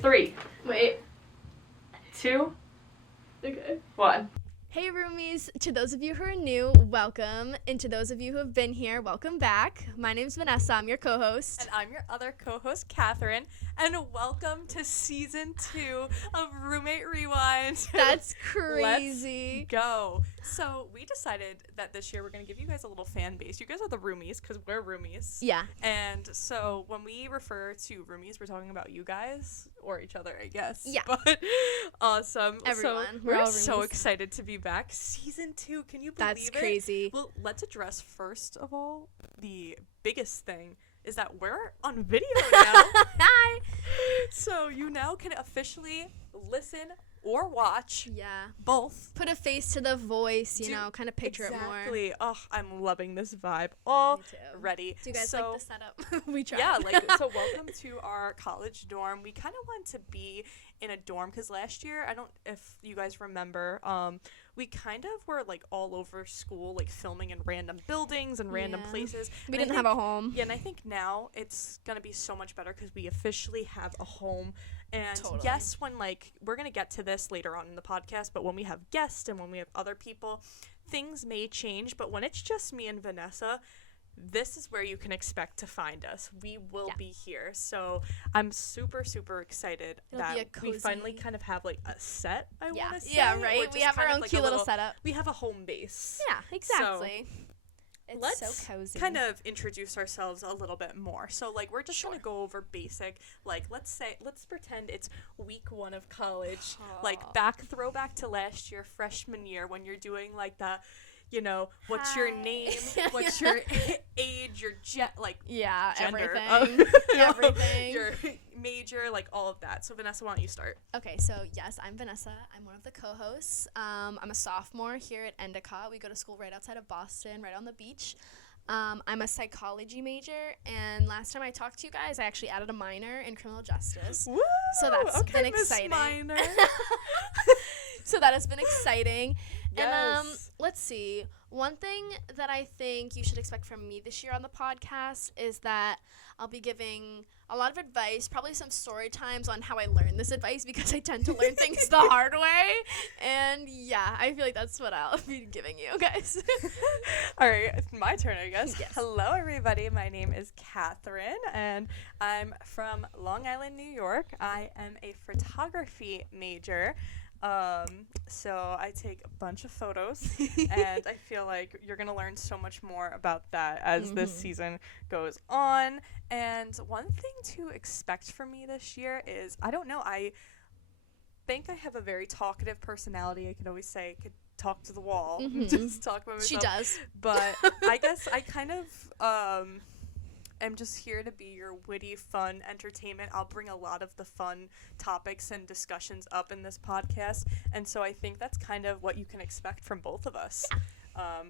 3. Wait. 2. Okay. 1. Hey Roomies, to those of you who are new, welcome, and to those of you who have been here, welcome back. My name's Vanessa, I'm your co-host. And I'm your other co-host, Catherine, and welcome to Season 2 of Roommate Rewind. That's crazy. Let's go. So we decided that this year we're going to give you guys a little fan base. You guys are the Roomies, because we're Roomies. Yeah. And so when we refer to Roomies, we're talking about you guys, or each other, I guess. Yeah. But awesome. Everyone. So We're all we're so Roomies. excited to be back. Season 2, can you believe it? That's crazy. Well, let's address first of all the biggest thing is that we're on video now. Hi. So you now can officially listen or watch Yeah. both. Put a face to the voice, you know, kind of picture it more. Exactly. Oh, I'm loving this vibe Me already. too. Do you guys so, like the setup? We tried. Yeah, so welcome to our college dorm. We kind of want to be in a dorm because last year, I don't if you guys remember, we kind of were like all over school, like filming in random buildings and random Yeah. places. We And I didn't have a home. Yeah, and I think now it's going to be so much better because we officially have a home. And Totally. yes, when we're going to get to this later on in the podcast, but when we have guests and when we have other people, things may change. But when it's just me and Vanessa, this is where you can expect to find us. We will be here. So I'm super, super excited It'll be that a we finally cozy- kind of have like a set, I Yeah. want to say. Yeah, or right? just We have our kind of own like cute a little setup. We have a home base. Yeah, exactly. It's Let's so cozy. kind of introduce ourselves a little bit more. So we're just gonna go over basic. Let's pretend it's week 1 of college. Throwback to last year, freshman year, when you're doing like the, what's your Hi. name, what's your age, your Yeah, gender, everything. Everything. your major, like all of that. So Vanessa, why don't you start? Okay, so yes, I'm Vanessa. I'm one of the co-hosts. I'm a sophomore here at Endicott. We go to school right outside of Boston, right on the beach. I'm a psychology major, and last time I talked to you guys, I actually added a minor in criminal justice. Woo! So that's okay, been Miss exciting. Minor. So that has been exciting. And Yes. let's see. One thing that I think you should expect from me this year on the podcast is that I'll be giving a lot of advice, probably some story times on how I learned this advice because I tend to learn things the hard way. And yeah, I feel like that's what I'll be giving you guys. All right, it's my turn, I guess. Yes. Hello, everybody. My name is Catherine, and I'm from Long Island, New York. I am a photography major. So I take a bunch of photos, and I feel like you're going to learn so much more about that as this season goes on. And one thing to expect from me this year is, I don't know, I think I have a very talkative personality. I could always say, I could talk to the wall, just talk about myself. She does. But I guess I kind of am just here to be your witty, fun entertainment. I'll bring a lot of the fun topics and discussions up in this podcast. And so I think that's kind of what you can expect from both of us.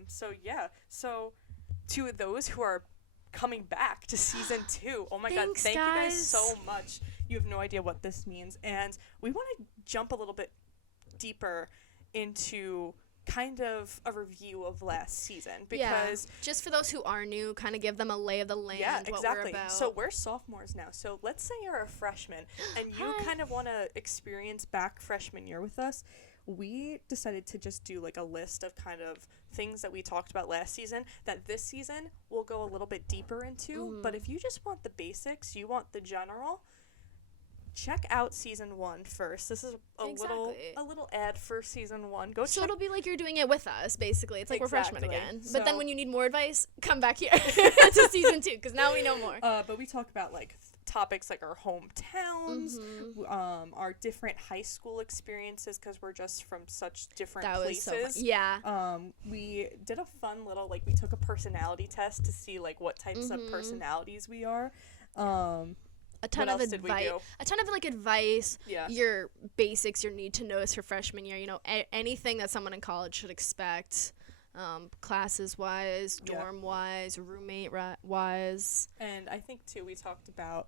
So to those who are coming back to season 2, oh my Thanks, God, thank you guys guys. so much. You have no idea what this means. And we want to jump a little bit deeper into kind of a review of last season because just for those who are new, kind of give them a lay of the land, what we're about. So we're sophomores now. So let's say you're a freshman and you Hi. kind of want to experience back freshman year with us. We decided to just do like a list of kind of things that we talked about last season that this season we'll go a little bit deeper into. But if you just want the basics, you want the general, check out season 1 first. This is a little ad for season 1. Go So check. it'll be like you're doing it with us, basically. It's like we're freshmen Exactly. again. But then So- when you need more advice, come back here to season 2, because now we know more. But we talk about like topics like our hometowns, our different high school experiences because we're just from such different That was places. so fun. Yeah. We did a fun little we took a personality test to see like what types of personalities we are. A ton what of else did we advice. do? A ton of advice. Yeah. Your basics, your need to knows for freshman year. You know, anything that someone in college should expect. Classes wise, dorm wise, roommate wise. And I think too we talked about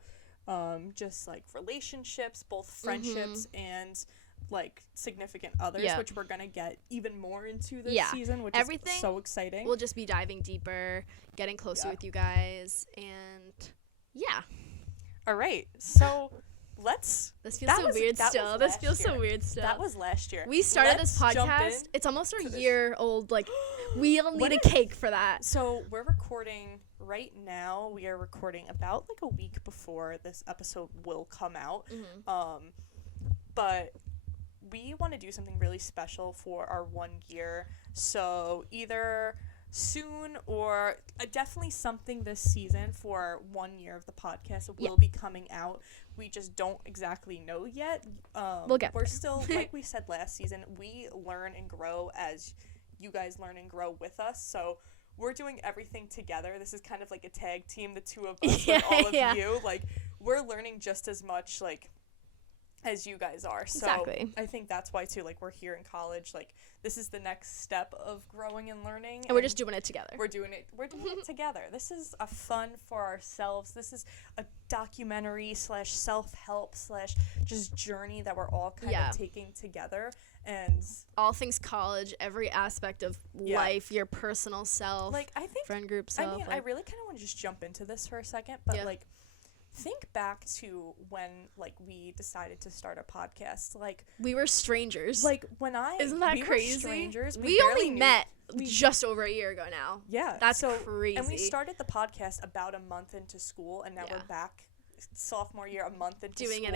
just like relationships, both friendships and like significant others, which we're gonna get even more into this season, which is so exciting. We'll just be diving deeper, getting closer with you guys, and All right, so This feels so weird still. This feels so weird still. That was last year. We started this Let's jump podcast. in It's almost our to this. year old. Like, we all need a cake for that. So we're recording right now. We are recording about like a week before this episode will come out. But we want to do something really special for our 1 year. So either soon or definitely something this season for 1 year of the podcast will be coming out. We just don't exactly know yet. We're still, like we said last season, we learn and grow as you guys learn and grow with us. So we're doing everything together. This is kind of like a tag team, the two of us with all of you. Like, we're learning just as much, like, as you guys are. So Exactly. I think that's why too, like, we're here in college, like, this is the next step of growing and learning, And we're just doing it together. we're doing it together. This is a fun for ourselves. This is a documentary / self-help / just journey that we're all kind of taking together. And all things college, every aspect of life, your personal self, like, I think, friend group self. I mean, I really kind of want to just jump into this for a second, but like, think back to when, like, we decided to start a podcast. Like, we were strangers. like Isn't that we crazy? were strangers. We barely only knew- met just over a year ago now. Yeah, That's crazy. And we started the podcast about a month into school, and now we're back sophomore year, a month into Doing school,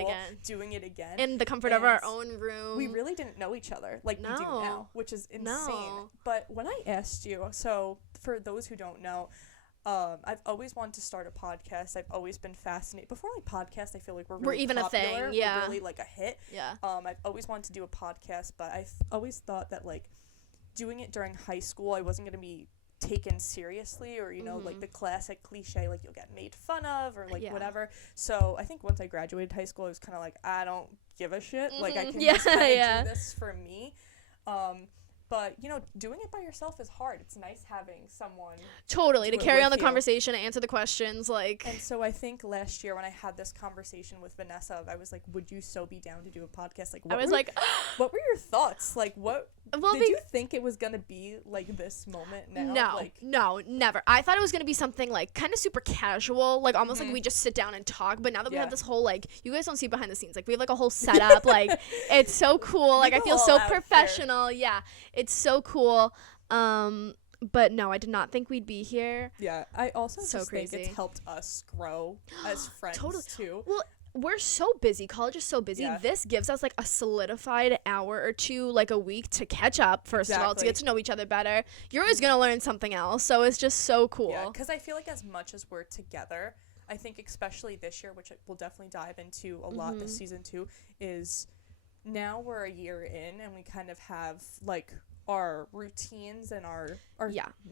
it again. In the comfort of our own room. We really didn't know each other like we do now, which is insane. No. But when I asked you, so for those who don't know, I've always wanted to start a podcast. I've always been fascinated. Before, like, podcasts, I feel like we're really even popular. a thing, We're really, like, a hit. Yeah. I've always wanted to do a podcast, but I've always thought that, like, doing it during high school, I wasn't going to be taken seriously, or, you know, like, the classic cliche, like, you'll get made fun of, or, like, whatever. So I think once I graduated high school, I was kind of like, I don't give a shit. Like, I can just kind of do this for me. But, you know, doing it by yourself is hard. It's nice having someone Totally, to do it carry on the with you. conversation, answer the questions, like. And so I think last year when I had this conversation with Vanessa, I was like, would you so be down to do a podcast? Like, I was like, what were your thoughts? Like, what well, did you think it was going to be, like, this moment now? No, Like, no, never. I thought it was going to be something, like, kind of super casual, like, almost like we just sit down and talk. But now that we have this whole, like, you guys don't see behind the scenes. Like, we have, like, a whole setup. Like, it's so cool. Like, I feel so professional. Yeah, it's so cool. But no, I did not think we'd be here. Yeah, I also So just crazy. think it's helped us grow as friends, too. Well, we're so busy. College is so busy. Yeah. This gives us, like, a solidified hour or two, like, a week to catch up, first of all, to get to know each other better. You're always going to learn something else, so it's just so cool. Yeah, because I feel like as much as we're together, I think especially this year, which we'll definitely dive into a lot this season too, is now we're a year in and we kind of have, like, our routines and our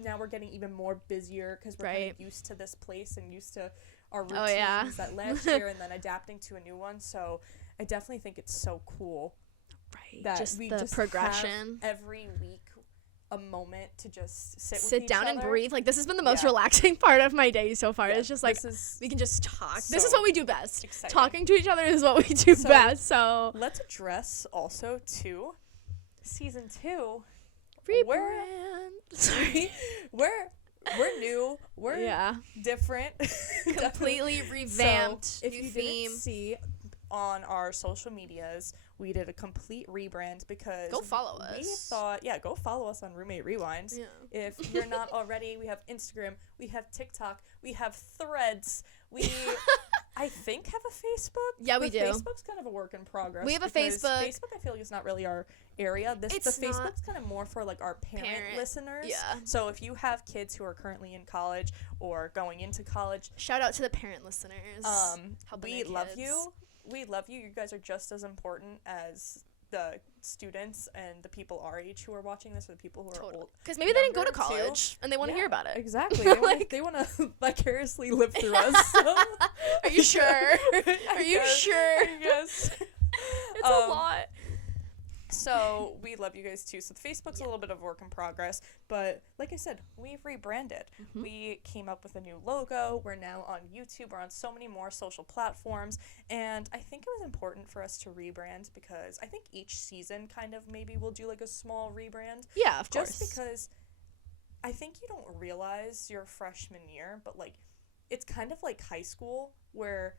now we're getting even more busier because we're kind of used to this place and used to our routines that last year, and then adapting to a new one. So I definitely think it's so cool that just we the just progression have every week a moment to just sit with each down other. and breathe. Like, this has been the most relaxing part of my day so far. Yeah, it's just like we can just talk. This is what we do best. Exciting. Talking to each other is what we do best. So let's address also too season 2. Sorry. We're new. We're different. Completely revamped. So, if new you theme. didn't see on our social medias, we did a complete rebrand because Go follow us. We thought, go follow us on Roommate Rewinds. Yeah. If you're not already, we have Instagram, we have TikTok, we have Threads, we I think have a Facebook. Yeah, we do. Facebook's kind of a work in progress. We have a because Facebook. Facebook, I feel like, is not really our area. The It's not. Facebook's kind of more for, like, our parent listeners. Yeah. So if you have kids who are currently in college or going into college, Shout out to the parent listeners. Helping we their love kids. you. We love you. You guys are just as important as the students and the people our age who are watching this, or the people who are old. Because maybe they didn't go to younger, too. college and they want to hear about it. Exactly. They want Like- to vicariously live through us. So. Are you sure? Are you sure? Yes. It's a lot. So we love you guys too. So the Facebook's a little bit of work in progress, but like I said, we've rebranded. We came up with a new logo. We're now on YouTube. We're on so many more social platforms, and I think it was important for us to rebrand because I think each season kind of maybe we'll do, like, a small rebrand. Yeah, of course. Just because I think you don't realize your freshman year, but, like, it's kind of like high school where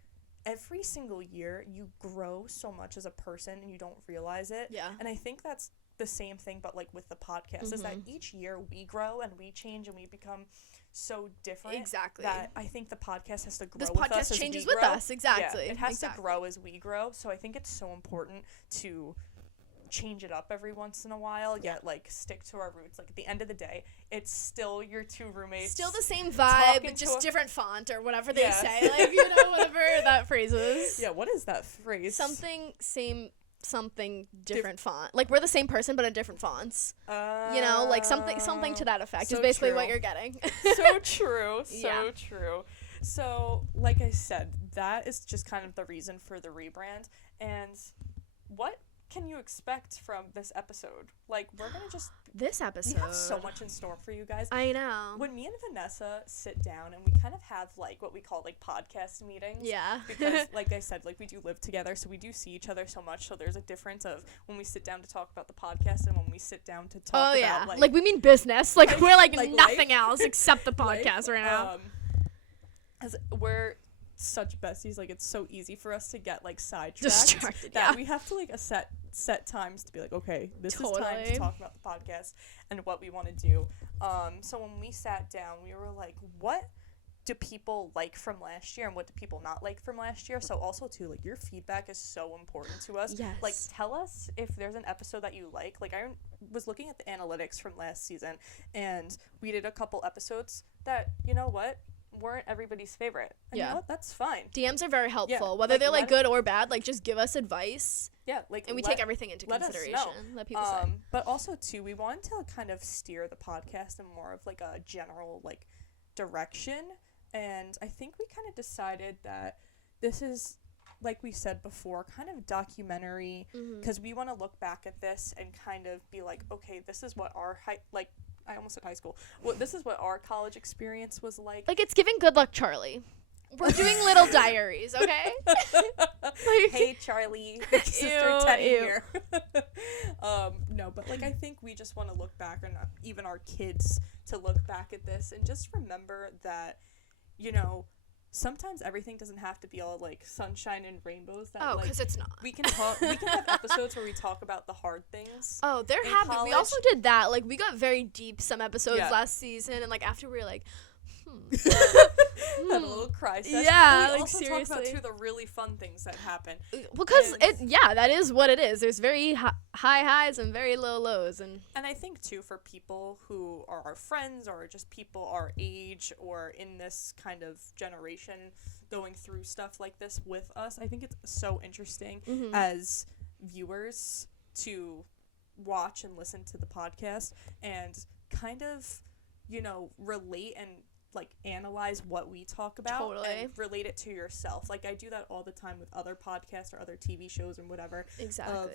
every single year you grow so much as a person and you don't realize it. Yeah. And I think that's the same thing, but like with the podcast, is that each year we grow and we change and we become so different. Exactly. That I think the podcast has to grow this with us podcast as changes we with grow. us. Exactly. Yeah, it has exactly. to grow as we grow. So I think it's so important to change it up every once in a while, yet like stick to our roots. Like at the end of the day, it's still your two roommates. Still the same vibe, but just different font or whatever they say. Like, you know, whatever that phrase is. Yeah, what is that phrase? Something different font. Like, we're the same person, but in different fonts. You know, like something to that effect so is basically true. what you're getting. So true. So Yeah. true. So, like I said, that is just kind of the reason for the rebrand. And what can you expect from this episode? Like, we're gonna just This episode. we have so much in store for you guys. I know. When me and Vanessa sit down and we kind of have like what we call like podcast meetings. Yeah. Because like I said, like we do live together, so we do see each other so much. So there's a difference of when we sit down to talk about the podcast and when we sit down to talk about like we mean business. Like we're like nothing life. else except the podcast right now. As we're such besties, like it's so easy for us to get like sidetracked Distracted, that yeah. we have to like set times to be like, okay, this is time to Totally. talk about the podcast and what we want to do. So when we sat down, we were like, what do people like from last year and what do people not like from last year? So also too, like your feedback is so important to us. Yes. Like tell us if there's an episode that you like. Like I was looking at the analytics from last season and we did a couple episodes that, you know what, weren't everybody's favorite. And you know what? That's fine. DMs are very helpful. Yeah, Whether like, they're like let good or bad, like just give us advice Yeah, like and we let- take everything into let us consideration. know. Let people say. But also too, we wanted to kind of steer the podcast in more of like a general like direction. And I think we kind of decided that this is, like we said before, kind of documentary because we want to look back at this and kind of be like, okay, this is what our I almost said high school. Well, this is what our college experience was like. Like it's giving Good Luck Charlie. We're doing little diaries, okay? Hey Charlie, sister Ew, Teddy ew. here. No, but like I think we just want to look back and even our kids to look back at this and just remember that, you know, sometimes everything doesn't have to be all like sunshine and rainbows. That, Oh, like, because it's not. we can have episodes where we talk about the hard things. Oh, there in have been. We college. also did that. Like, we got very deep some episodes Yeah. last season, and like after we were like, Had a little cry session. Yeah, But we like, also talk about seriously. too the really fun things that happen. because And- that is what it is. There's very high highs and very low lows, and And I think, too, for people who are our friends or just people our age or in this kind of generation going through stuff like this with us, I think it's so interesting as viewers to watch and listen to the podcast and kind of, you know, relate and like analyze what we talk about Totally. and relate it to yourself. Like I do that all the time with other podcasts or other TV shows and whatever. exactly.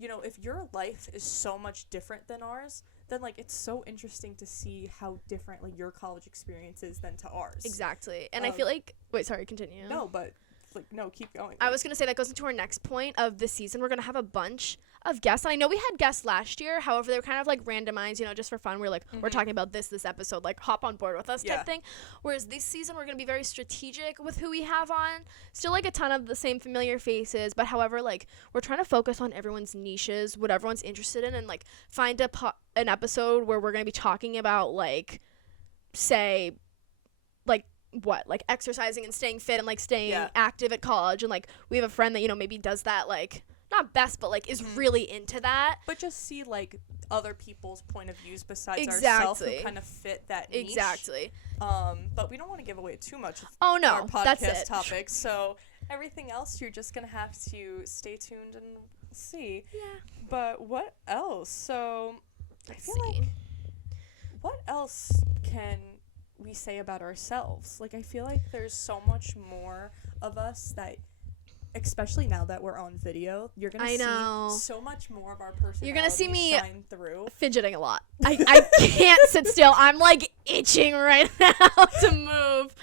You know, if your life is so much different than ours, then like it's so interesting to see how different like your college experience is than to ours. Exactly. And I feel like wait, sorry, continue. No, but like no, keep going. I was going to say that goes into our next point of this season. We're going to have a bunch of guests. And I know we had guests last year. However, they were kind of like randomized, you know, just for fun. We're like, we're talking about this episode, like hop on board with us Yeah. type thing. Whereas this season, we're going to be very strategic with who we have on. Still like a ton of the same familiar faces. But however, like we're trying to focus on everyone's niches, what everyone's interested in, and like find an episode where we're going to be talking about like, say, like, what, like exercising and staying fit and like staying active at college, and like we have a friend that, you know, maybe does that, like not best, but like is really into that. But just see like other people's point of views besides Exactly. ourselves who kind of fit that niche. Exactly. But we don't want to give away too much of Oh no, our podcast that's it. topics. So everything else you're just gonna have to stay tuned and see. Yeah. But what else? So I Let's feel see. like what else can we say about ourselves? Like I feel like there's so much more of us that, especially now that we're on video, you're gonna I know. see so much more of our personality. You're gonna see me shine through. Fidgeting a lot. I can't sit still. I'm like itching right now to move.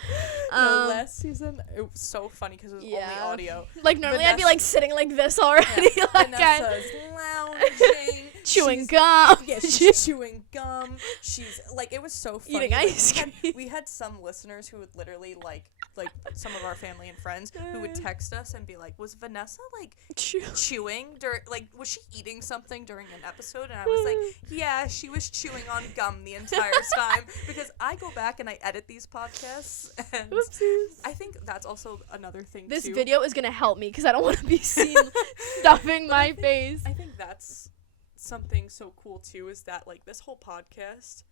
No, last season it was so funny because it was only Yeah. audio. Like normally I'd be Vanessa- like sitting like this already. Like Vanessa's lounging, chewing gum. Yeah, she's chewing gum. She's like, it was so funny. Eating Like, ice cream. we had some listeners who would literally like some of our family and friends who would text us and be like, was Vanessa like chewing during, like, was she eating something during an episode? And I was like, yeah, she was chewing on gum the entire time, because I go back and I edit these podcasts, and Oopsies. I think that's also another thing This too. video is gonna help me because I don't want to be seen stuffing my face. I think that's something so cool too, is that like this whole podcast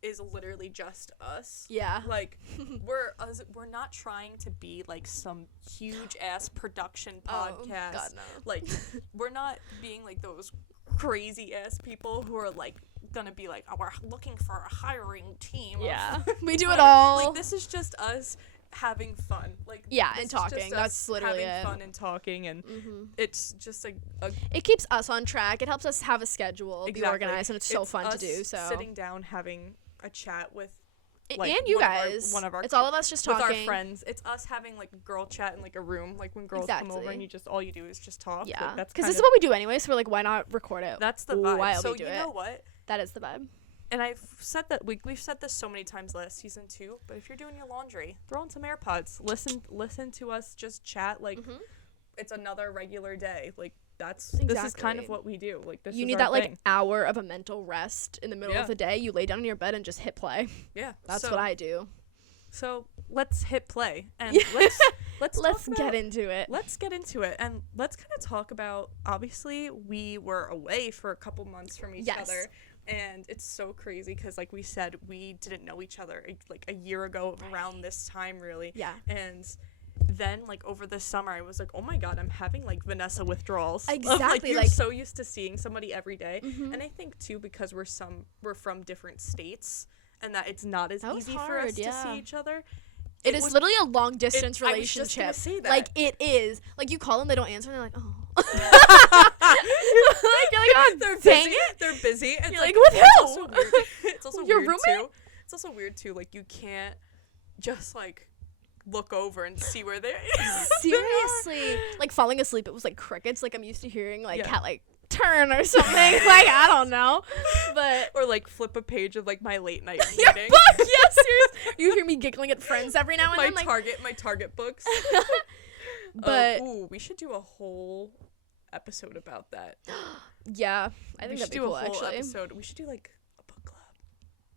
is literally just us. Yeah. Like we're not trying to be like some huge ass production podcast. Oh, God, no. Like we're not being like those crazy ass people who are like gonna be like, oh, we're looking for a hiring team. Yeah. We do it all. Like this is just us having fun. Like Yeah, this and is just talking. us That's literally having it. fun and talking, and it's just a It keeps us on track. It helps us have a schedule, be Exactly. organized, and it's so fun to us do. So sitting down having a chat with and you guys, one of our it's all of us just talking with our friends. It's us having like a girl chat in like a room, like when girls come over and you just all you do is just talk. Yeah, like, that's because this is what we do anyway. So we're like, why not record it? that's the vibe. While So we do you it. know what? That is the vibe. And I've said that we've said this so many times last season too. But if you're doing your laundry, throw on some AirPods. Listen to us just chat. Like it's another regular day. Like this is kind of what we do. Like this. You is need our that like thing. hour of a mental rest in the middle of the day. You lay down in your bed and just hit play. Yeah, That's so, what I do. So let's hit play and let's get into it. Let's get into it, and let's kind of talk about, obviously we were away for a couple months from each other, and it's so crazy because like we said, we didn't know each other like a year ago around this time, really. Yeah. And then like over the summer I was like, oh my god, I'm having like Vanessa withdrawals. Exactly. You're like so used to seeing somebody every day. And I think too, because we're from different states, and that it's not as easy for us to see each other. It is literally a long distance I was just relationship. gonna say that. Like it is. Like you call them, they don't answer, and they're like, oh. You're like, oh, They're dang busy. it. They're busy. And You're it's like, with it's who? also weird. It's also Your weird roommate? too. It's also weird too. Like you can't just like look over and see where they Seriously. Like falling asleep, it was like crickets. Like I'm used to hearing like cat like turn or something. Like I don't know. But or like flip a page of like my late night yeah, reading. fuck, yeah, seriously. You hear me giggling at friends every now and my then. Like, Target books. but ooh, we should do a whole episode about that. yeah, I think we that'd should be do cool a whole actually. episode. We should do like a book club.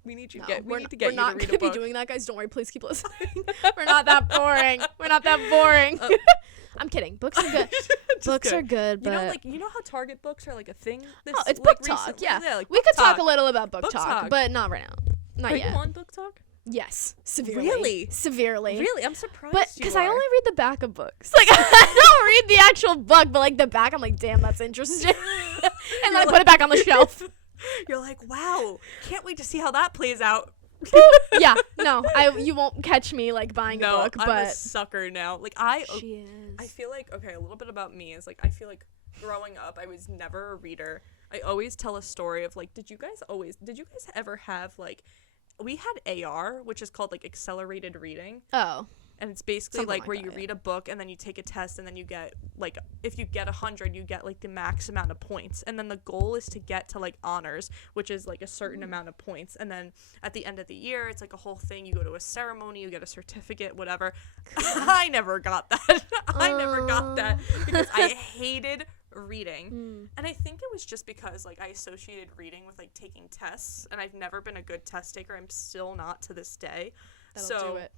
We need you No, get. We we're need to we're get you not to read gonna a book. be doing that, guys. Don't worry. Please keep listening. We're not that boring. We're not that boring. I'm kidding. Books are good. Books are good, but you know how Target books are like a thing. This, oh, it's like, book talk. recently? Yeah, like we book could talk talk. a little about book Book talk, talk. but not right now. Not Are yet. you on book talk? Yes, severely. Really? Severely. Really, I'm surprised. But you because I are. only read the back of books, like I don't read the actual book, but like the back, I'm like, damn, that's interesting, and then I put it back on the shelf. You're like, wow, can't wait to see how that plays out. Yeah, no, you won't catch me like buying a book, I'm but a sucker now. Like she is. I feel like, okay, a little bit about me is like, I feel like growing up, I was never a reader. I always tell a story of like, did you guys ever have like, we had AR, which is called like accelerated reading. Oh. And it's basically Something like like where that, you yeah. read a book and then you take a test and then you get like, if you get 100, you get like the max amount of points. And then the goal is to get to like honors, which is like a certain amount of points. And then at the end of the year, it's like a whole thing. You go to a ceremony, you get a certificate, whatever. I never got that. I never got that because I hated reading. And I think it was just because like I associated reading with like taking tests, and I've never been a good test taker. I'm still not to this day. That'll do it.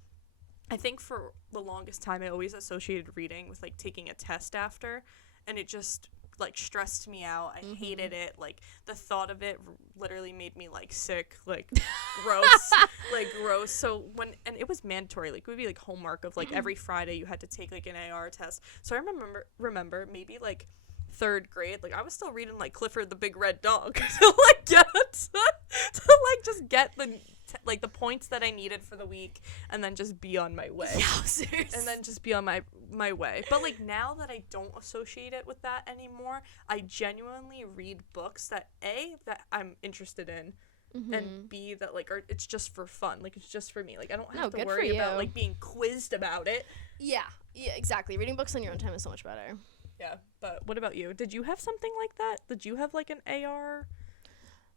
I think for the longest time I always associated reading with like taking a test after, and it just like stressed me out. I hated it. Like the thought of it literally made me like sick, like gross. So and it was mandatory. Like it would be like homework of like every Friday you had to take like an AR test. So I remember maybe like 3rd grade, like I was still reading like Clifford the Big Red Dog to like get to like just get the points that I needed for the week, and then just be on my way. Yeah, seriously. And then just be on my way. But like now that I don't associate it with that anymore, I genuinely read books that I'm interested in, and B that like it's just for fun. Like it's just for me. Like I don't have to worry about like being quizzed about it. Yeah, exactly. Reading books on your own time is so much better. Yeah, but what about you? Did you have something like that? Did you have like an AR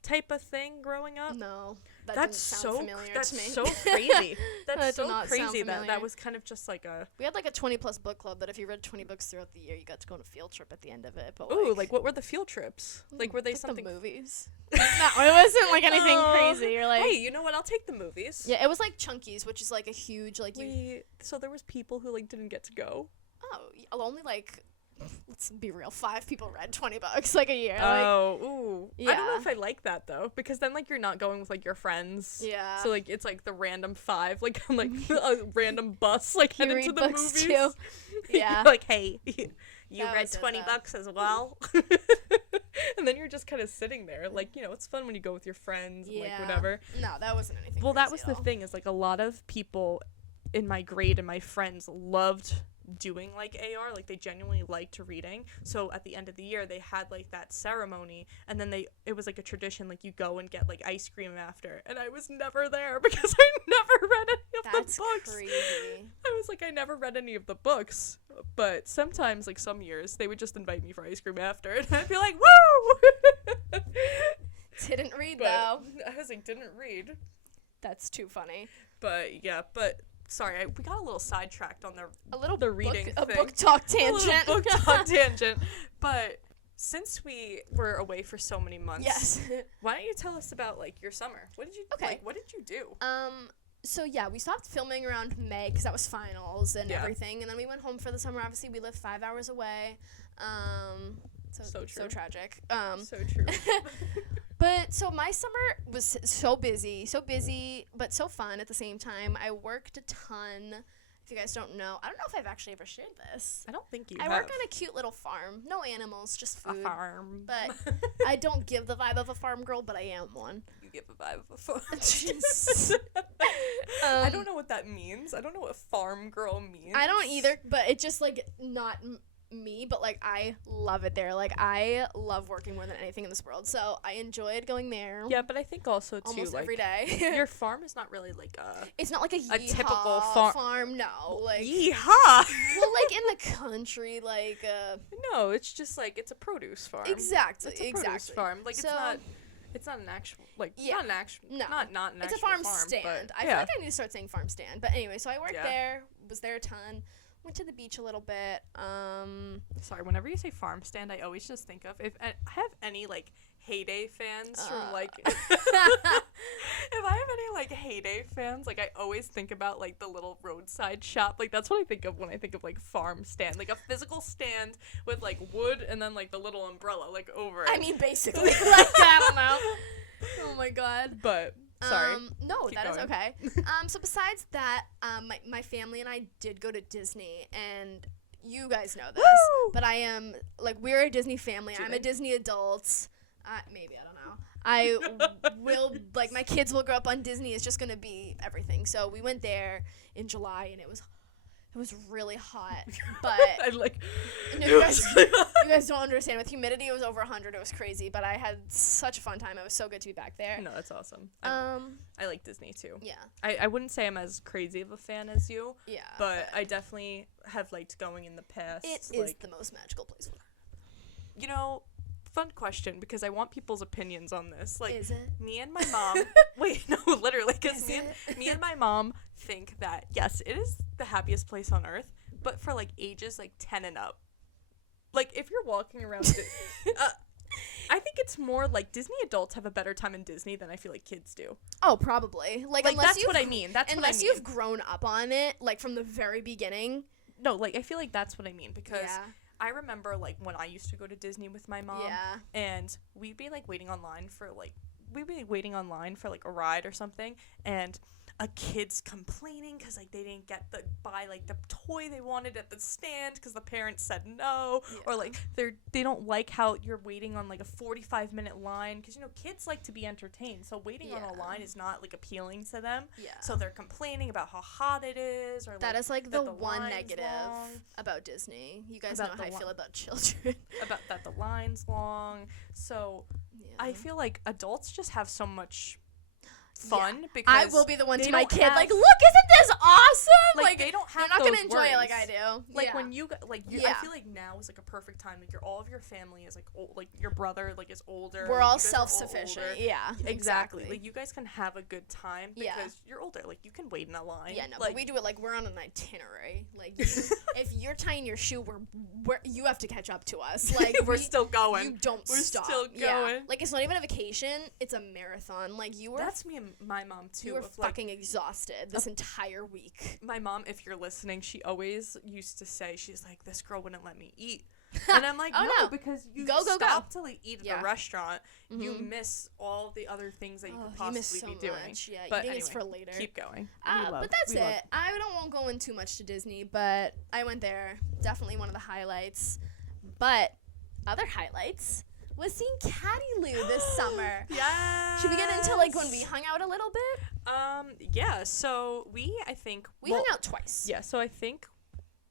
type of thing growing up? No, that That's didn't so sound familiar that's to me. so crazy. That's That did so not sound crazy that familiar. was kind of just like a We had like a 20+ book club that if you read 20 books throughout the year, you got to go on a field trip at the end of it. But ooh, like what were the field trips? Like were they like something the movies? No, it wasn't like anything Oh, crazy. You're like, hey, you know what? I'll take the movies. yeah, it was like Chunkies, which is like a huge like So there was people who like didn't get to go. only like, let's be real, 5 people read 20 books like a year. Oh, ooh. I don't know Yeah. if I like that though, because then like you're not going with like your friends. Yeah. So like it's like the random 5, like on like a random bus, like You headed to read the books movies. too? You're Yeah. like, hey, you That read was it, 20 though. bucks as well. And then you're just kind of sitting there, like, you know, it's fun when you go with your friends and like Yeah. whatever. No, that wasn't anything. Well, that crazy was at the all. thing, is like a lot of people in my grade and my friends loved doing like AR, like they genuinely liked reading. So at the end of the year they had like that ceremony, and then it was like a tradition, like you go and get like ice cream after, and I was never there because I never read any of That's the books. crazy. I was like, I never read any of the books, but sometimes like some years they would just invite me for ice cream after, and I'd be like, woo. Didn't read But though. I was like, didn't read. That's too funny. But yeah, but sorry, we got a little sidetracked on A little the reading a thing. book talk A little tangent. book talk tangent. But since we were away for so many months, Yes. why don't you tell us about like your summer? What did you Okay. like? What did you do? So yeah, we stopped filming around May because that was finals and Yeah. everything, and then we went home for the summer. Obviously, we live 5 hours away. So true. So tragic. So true. But so my summer was so busy, but so fun at the same time. I worked a ton. If you guys don't know, I don't know if I've actually ever shared this. I don't think you I have work on a cute little farm. No animals, just a food. farm. But I don't give the vibe of a farm girl, but I am one. You give a vibe of a farm. Jeez. I don't know what that means. I don't know what farm girl means. I don't either, but it's just like not me, but like I love it there. Like I love working more than anything in this world, so I enjoed going there. Yeah, but I think also too, almost like every day. your farm is not really like a It's not like a, typical farm. No, like yeehaw. well, like in the country, like No, it's just like it's a produce farm. exactly, It's a produce farm. Like So- it's not an actual like Yeah. not an actual No. not an It's a actual farm but stand. I yeah. feel like I need to start saying farm stand. But anyway, so I worked Yeah. there, was there a ton, went to the beach a little bit. Sorry, whenever you say farm stand, I always just think of if I have any like Heyday fans from like if I have any like Heyday fans, like I always think about like the little roadside shop. Like that's what I think of when I think of like farm stand, like a physical stand with like wood and then like the little umbrella like over it. I mean, basically, like I don't know. Oh my god. But sorry. No, Keep that is going. okay. So besides that, my family and I did go to Disney, and you guys know this, Woo! but I am like we're a Disney family. Do I'm they? a Disney adult. Maybe I don't know. I will like my kids will grow up on Disney. It's just gonna be everything. So we went there in July, and it was really hot, but. I like. No, you guys don't understand. With humidity, it was over 100. It was crazy, but I had such a fun time. It was so good to be back there. No, that's awesome. I like Disney too. Yeah, I wouldn't say I'm as crazy of a fan as you, yeah. but I definitely have liked going in the past. it like, is the most magical place. you know, fun question because I want people's opinions on this. Like, Is it? me and my mom. Wait, no, literally, because Is me and my mom think that yes, it is the happiest place on earth, but for like ages like 10 and up. Like if you're walking around, I think it's more like Disney adults have a better time in Disney than I feel like kids do. Oh, probably. Like Like unless that's what I mean. That's what I unless mean. you've grown up on it, like from the very beginning. No, like I feel like that's what I mean because Yeah. I remember like when I used to go to Disney with my mom Yeah. and we'd be like waiting online for like a ride or something, and a kid's complaining because like they didn't get buy like the toy they wanted at the stand because the parents said no, or like they don't like how you're waiting on like a 45-minute line because you know kids like to be entertained, so waiting on a line is not like appealing to them. Yeah. So they're complaining about how hot it is, or That like, is like that the one line's negative long. about Disney. You guys About know how the I feel li- about children. about that the line's long. So Yeah. I feel like adults just have so much fun because I will be the one they to my don't kid, have- like, look, isn't this awesome? Like, they don't have they're not those gonna enjoy it like worries. I do. Like yeah. when you like you, I Yeah. feel like now is like a perfect time. Like all of your family is like old, like your brother like is older. we're like, all you guys are all self-sufficient. older. Yeah, Exactly. Like you guys can have a good time because Yeah. you're older. Like you can wait in a line. Yeah, no, like, but we do it like we're on an itinerary. Like, you, if you're tying your shoe, you have to catch up to us. Like, we're still going. You don't We're stop. still Yeah. going. Like, it's not even a vacation; it's a marathon. Like, you were That's me and my mom too. you were of, like, fucking exhausted this entire week. my mom, if you're listening, she always used to say, she's like, this girl wouldn't let me eat. And I'm like, Oh, no, no. because you Go, go, go. stop to like eat at Yeah. the restaurant, you Mhm. miss all the other things that you could You miss possibly so be doing. much. Yeah, But eating is anyway, for later. Keep going. But that's it. I won't go in too much to Disney, but I went there. Definitely one of the highlights. But other highlights was seeing Caddy Lou this summer. Yeah. Should we get into like when we hung out a little bit? Yeah. So I think We hung out twice. Yeah. So I think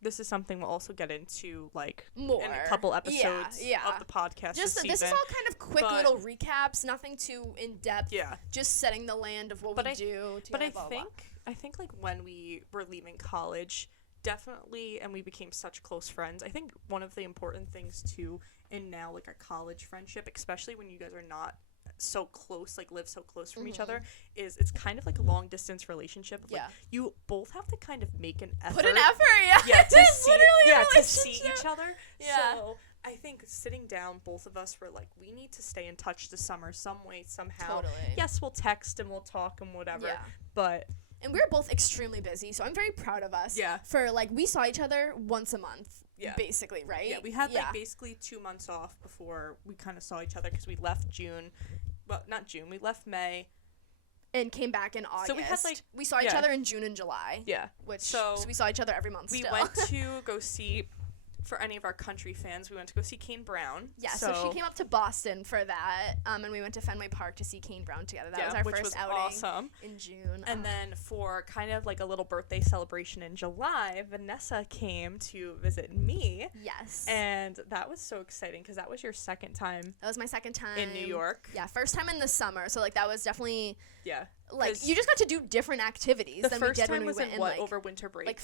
this is something we'll also get into like More. in a couple episodes Yeah. of the podcast Just this this is season. all kind of quick but- little recaps, nothing too in depth. Yeah. Just setting the land of what But we I- do. But I blah, blah, blah. think like when we were leaving college, definitely, and we became such close friends. I think one of the important things too, in now like our college friendship, especially when you guys are not so close, like live so close from each other, is it's kind of like a long distance relationship. Like, Yeah. you both have to kind of make an effort. Put an effort, yeah. Yeah, to It's see, literally a yeah, to see relationship. each other. Yeah. So I think sitting down, both of us were like, we need to stay in touch this summer, some way, somehow. Totally. Yes, we'll text and we'll talk and whatever. Yeah. But And we were both extremely busy, so I'm very proud of us. Yeah. For like we saw each other once a month. Yeah. Basically, right? yeah, we had like basically 2 months off before we kind of saw each other because we left June. Well, not June. We left May. And came back in August. So we had, like- we saw each yeah. other in June and July. Yeah. Which So we saw each other every month We still. went to go see, for any of our country fans, we went to go see Kane Brown. Yeah, so she came up to Boston for that, and we went to Fenway Park to see Kane Brown together. That was our which first was outing awesome. in June. And then for kind of like a little birthday celebration in July, Vanessa came to visit me. yes, And that was so exciting because that was your second time that was my second time in New York. Yeah, first time in the summer. So like that was definitely Yeah. like 'Cause you just got to do different activities The than first we did time when we was went in in what, like over winter break? like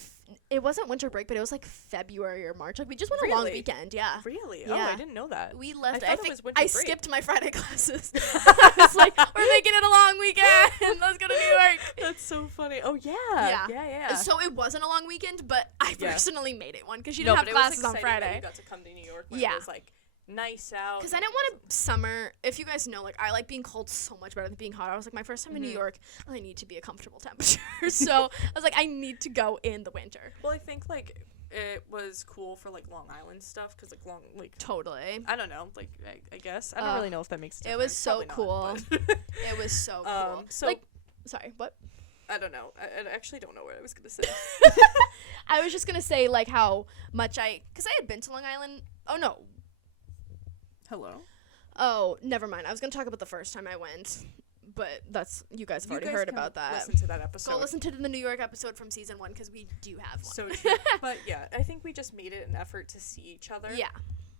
it wasn't winter break, but it was like February or March. Like we just went a long Really? weekend. Yeah. Really? Oh, Yeah. I didn't know that. We left. I thought it was winter I break. skipped my Friday classes. I was like, "We're making it a long weekend. Let's go to New York." That's so funny. Oh, yeah. Yeah. Yeah. So it wasn't a long weekend, but I Yeah. personally made it one because she No, didn't but have it was classes on exciting that Friday. you got to come to New York when Yeah. it was like nice out. Because I didn't want to summer. If you guys know, like I like being cold so much better than being hot. I was like, my first time in New Mhm. York, I need to be a comfortable temperature. So I was like, I need to go in the winter. Well, I think like it was cool for like Long Island stuff because like Totally. I don't know, like I guess I don't really know if that makes a It difference. was so Probably not, cool. but It was so cool. so like, sorry, what? I don't know. I actually don't know what I was gonna say. I was just gonna say like how much because I had been to Long Island. Oh no. Hello. Oh, never mind. I was gonna talk about the first time I went, but that's you guys have already heard about that. Listen to that episode. Go listen to the New York episode from season 1 because we do have one. So true. But yeah, I think we just made it an effort to see each other. Yeah.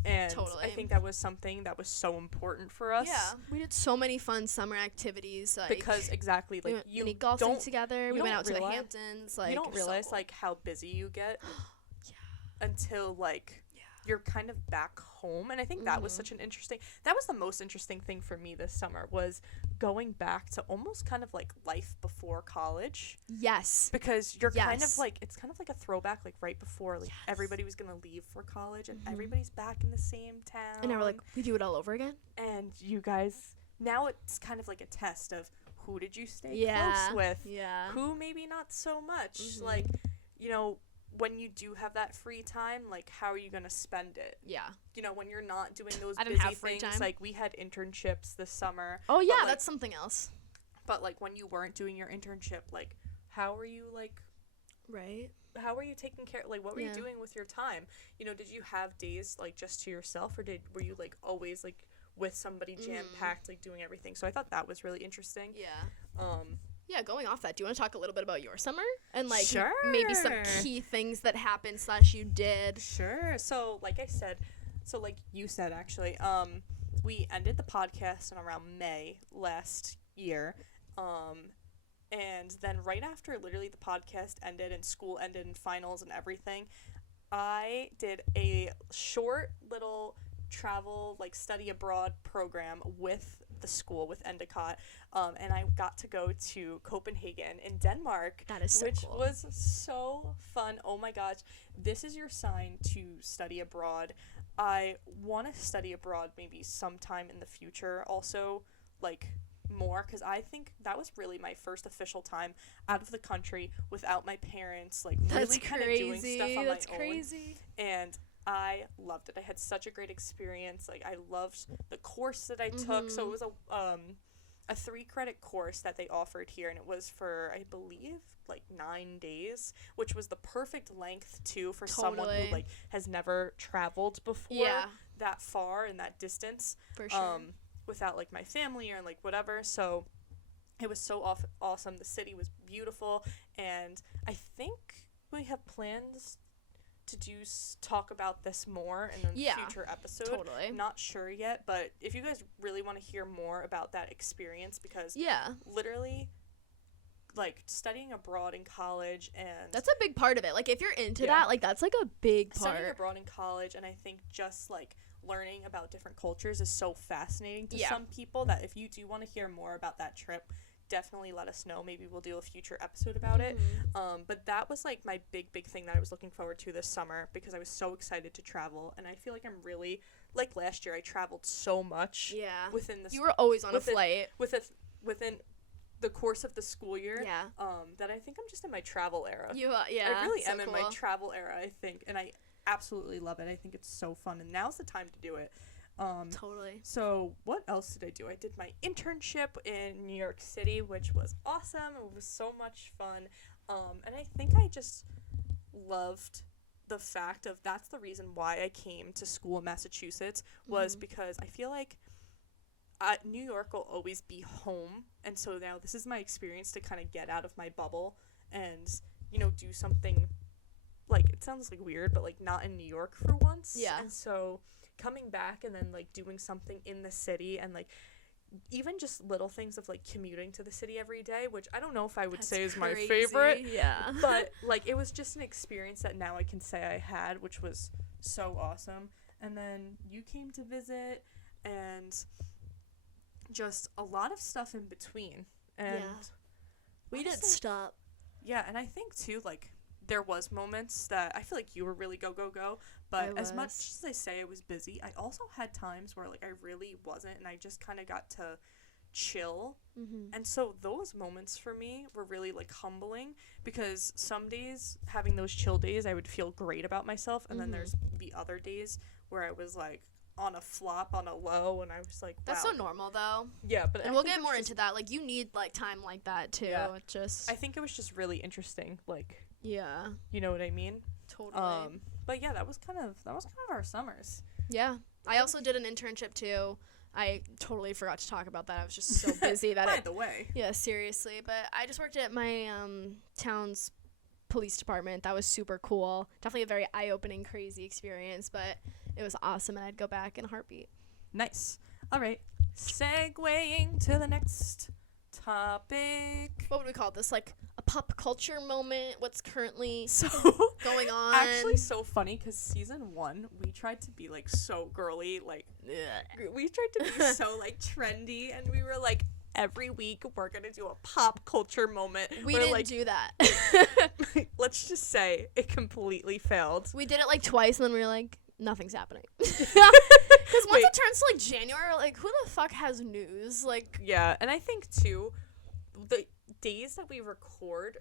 And Totally. I think that was something that was so important for us. Yeah, we did so many fun summer activities. Like, Because exactly, we like went you mini golfing don't together. you We went don't out to the realize- Hamptons. Like, you it don't was so realize cool. like how busy you get yeah. until like you're kind of back home. And I think that was such an interesting, that was the most interesting thing for me this summer was going back to almost kind of like life before college. Yes. Because you're kind of Yes. like, it's kind of like a throwback, like right before like Yes. everybody was going to leave for college and Mhm. everybody's back in the same town. And now we're like, we do it all over again? and you guys, now it's kind of like a test of who did you stay Yeah. close with? Yeah. Who maybe not so much. Mhm. Like, you know, when you do have that free time, like how are you going to spend it? Yeah. You know, when you're not doing those I busy didn't have free things, time. like we had internships this summer. Oh, yeah, like- that's something else. But like when you weren't doing your internship, like how are you like Right? how are you taking care, like what were you Yeah. doing with your time? You know, did you have days like just to yourself, or were you like always like with somebody jam packed, like doing everything? So I thought that was really interesting. Yeah. Yeah, going off that, do you want to talk a little bit about your summer? And, like, Sure. maybe some key things that happened / you did? Sure. So like I said, like you said actually, we ended the podcast in around May last year, And then right after literally the podcast ended and school ended and finals and everything, I did a short little travel, like, study abroad program with the school, with Endicott, and I got to go to Copenhagen in Denmark. That is so which cool. was so fun. Oh my gosh, this is your sign to study abroad. I want to study abroad maybe sometime in the future also, like, more, because I think that was really my first official time out of the country without my parents, like, really kind of doing stuff on my own. Crazy. And I loved it. I had such a great experience. Like, I loved the course that I took. So it was a 3-credit course that they offered here, and it was for, I believe, like 9 days, which was the perfect length too for someone who, like, has never traveled before that far and that distance. For sure. Without, like, my family or, like, whatever. So it was so awesome. The city was beautiful, and I think we have plans to talk about this more in a future episode. Totally. Not sure yet, but if you guys really want to hear more about that experience, because literally, like, studying abroad in college, and that's a big part of it. Like, if you're into that, like, that's like a big part. Studying abroad in college, and I think just, like, learning about different cultures is so fascinating to some people that if you do want to hear more about that trip, definitely let us know. Maybe we'll do a future episode about it. But that was, like, my big thing that I was looking forward to this summer, because I was so excited to travel, and I feel like I'm really, like, last year I traveled so much within this. You were always on a flight. Within the course of the school year, that I think I'm just in my travel era. I really am in my travel era, I think, and I absolutely love it. I think it's so fun, and now's the time to do it. Totally. So what else did I do? I did my internship in New York City, which was awesome. It was so much fun. And I think I just loved the fact of that's the reason why I came to school in Massachusetts, was because I feel like New York will always be home, and so now this is my experience to kind of get out of my bubble and, you know, do something, like, it sounds, like, weird, but, like, not in New York for once. And so coming back and then, like, doing something in the city, and, like, even just little things of, like, commuting to the city every day, which I don't know if I would say is my favorite. But, like, it was just an experience that now I can say I had, which was so awesome. And then you came to visit, and just a lot of stuff in between. And we didn't stop. Yeah, and I think too, like, there was moments that I feel like you were really go, but as much as I say I was busy, I also had times where, like, I really wasn't, and I just kind of got to chill. And so those moments for me were really, like, humbling, because some days, having those chill days, I would feel great about myself, and then there's the other days where I was, like, on a flop, on a low, and I was like, wow. That's so normal, though. Yeah, but and we'll get more into that. Like, you need, like, time like that too. I think it was just really interesting, like, you know what I mean? Totally. But yeah, that was kind of our summers. Yeah, I also did an internship too. I totally forgot to talk about that. I was just so busy that by the way. Yeah, seriously. But I just worked at my town's police department. That was super cool. Definitely a very eye-opening, crazy experience, but it was awesome, and I'd go back in a heartbeat. Nice. All right. Segueing to the next topic. What would we call this? Like a pop culture moment? What's currently going on? Actually, so funny, because season 1, we tried to be, like, so girly. Like, we tried to be so, like, trendy, and we were like, every week we're going to do a pop culture moment. We didn't do that. Let's just say it completely failed. We did it, like, twice, and then we were like, nothing's happening. Because once it turns to, like, January, we're like, who the fuck has news? Like, yeah, and I think too, the days that we record,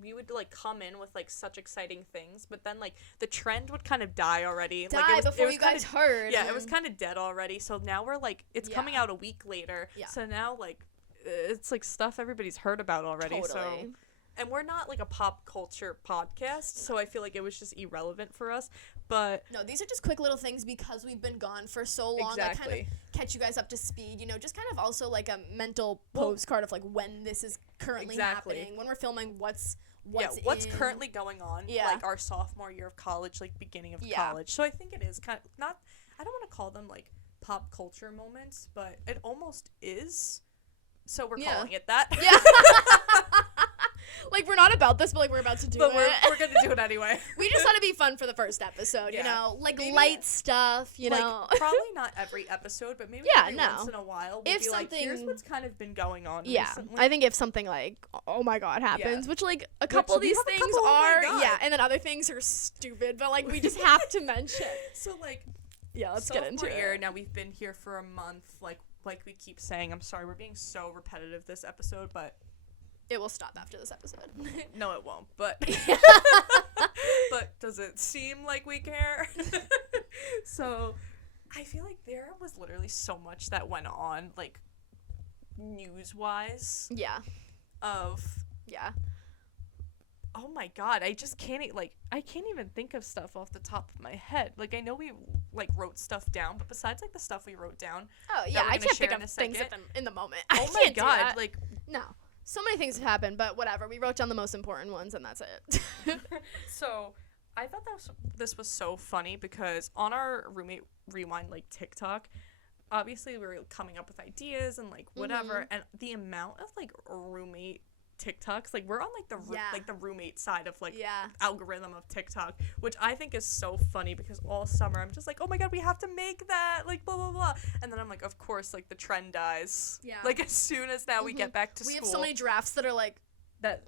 we would, like, come in with, like, such exciting things, but then, like, the trend would kind of die already. Before you guys heard. Yeah, it was kind of dead already. So now we're like, it's coming out a week later. Yeah. So now, like, it's like stuff everybody's heard about already. Totally. So. And we're not, like, a pop culture podcast, so I feel like it was just irrelevant for us. But no, these are just quick little things because we've been gone for so long. Exactly. Like, kind of catch you guys up to speed, you know, just kind of also, like, a mental postcard of, like, when this is currently happening, when we're filming, what's currently going on, like, our sophomore year of college, like, beginning of college. So I think it is kind of not, I don't want to call them, like, pop culture moments, but it almost is. So we're Yeah. calling it that. Yeah. Like, we're not about this, but, like, we're about to do But it. we're going to do it anyway. We just thought it'd be fun for the first episode, you Yeah. know? Like, Maybe, light stuff, you like, know? probably not every episode, but maybe Yeah, every no. once in a while we'll If be like, here's something- what's kind of been going on Yeah, recently. I think if something like, oh my god, happens, which, like, a couple of we these have a things couple, oh my are, God. yeah, and then other things are stupid, but, like, we just have to mention. So, like, Yeah, let's get into sophomore year, it. now we've been here for a month, like we keep saying. I'm sorry, we're being so repetitive this episode, but It will stop after this episode. no, it won't. But but does it seem like we care? So I feel like there was literally so much that went on, like news-wise, Yeah, of yeah. oh my god, I just can't I can't even think of stuff off the top of my head. Like, I know we like wrote stuff down, but besides like the stuff we wrote down, Oh, yeah, we're I gonna can't share pick in up a things second. in the moment. oh I my can't do god, that. like No. So many things have happened, but whatever. We wrote down the most important ones, and that's it. so I thought this was so funny because on our Roommate Rewind like TikTok, obviously we were coming up with ideas and like whatever, and the amount of like roommate TikToks, like we're on like the roommate side of like Yeah. algorithm of TikTok, which I think is so funny because all summer I'm just like, oh my god, we have to make that, like blah blah blah, and then I'm like, of course, like the trend dies. Yeah. Like as soon as now we get back to We school, have so many drafts that are like, that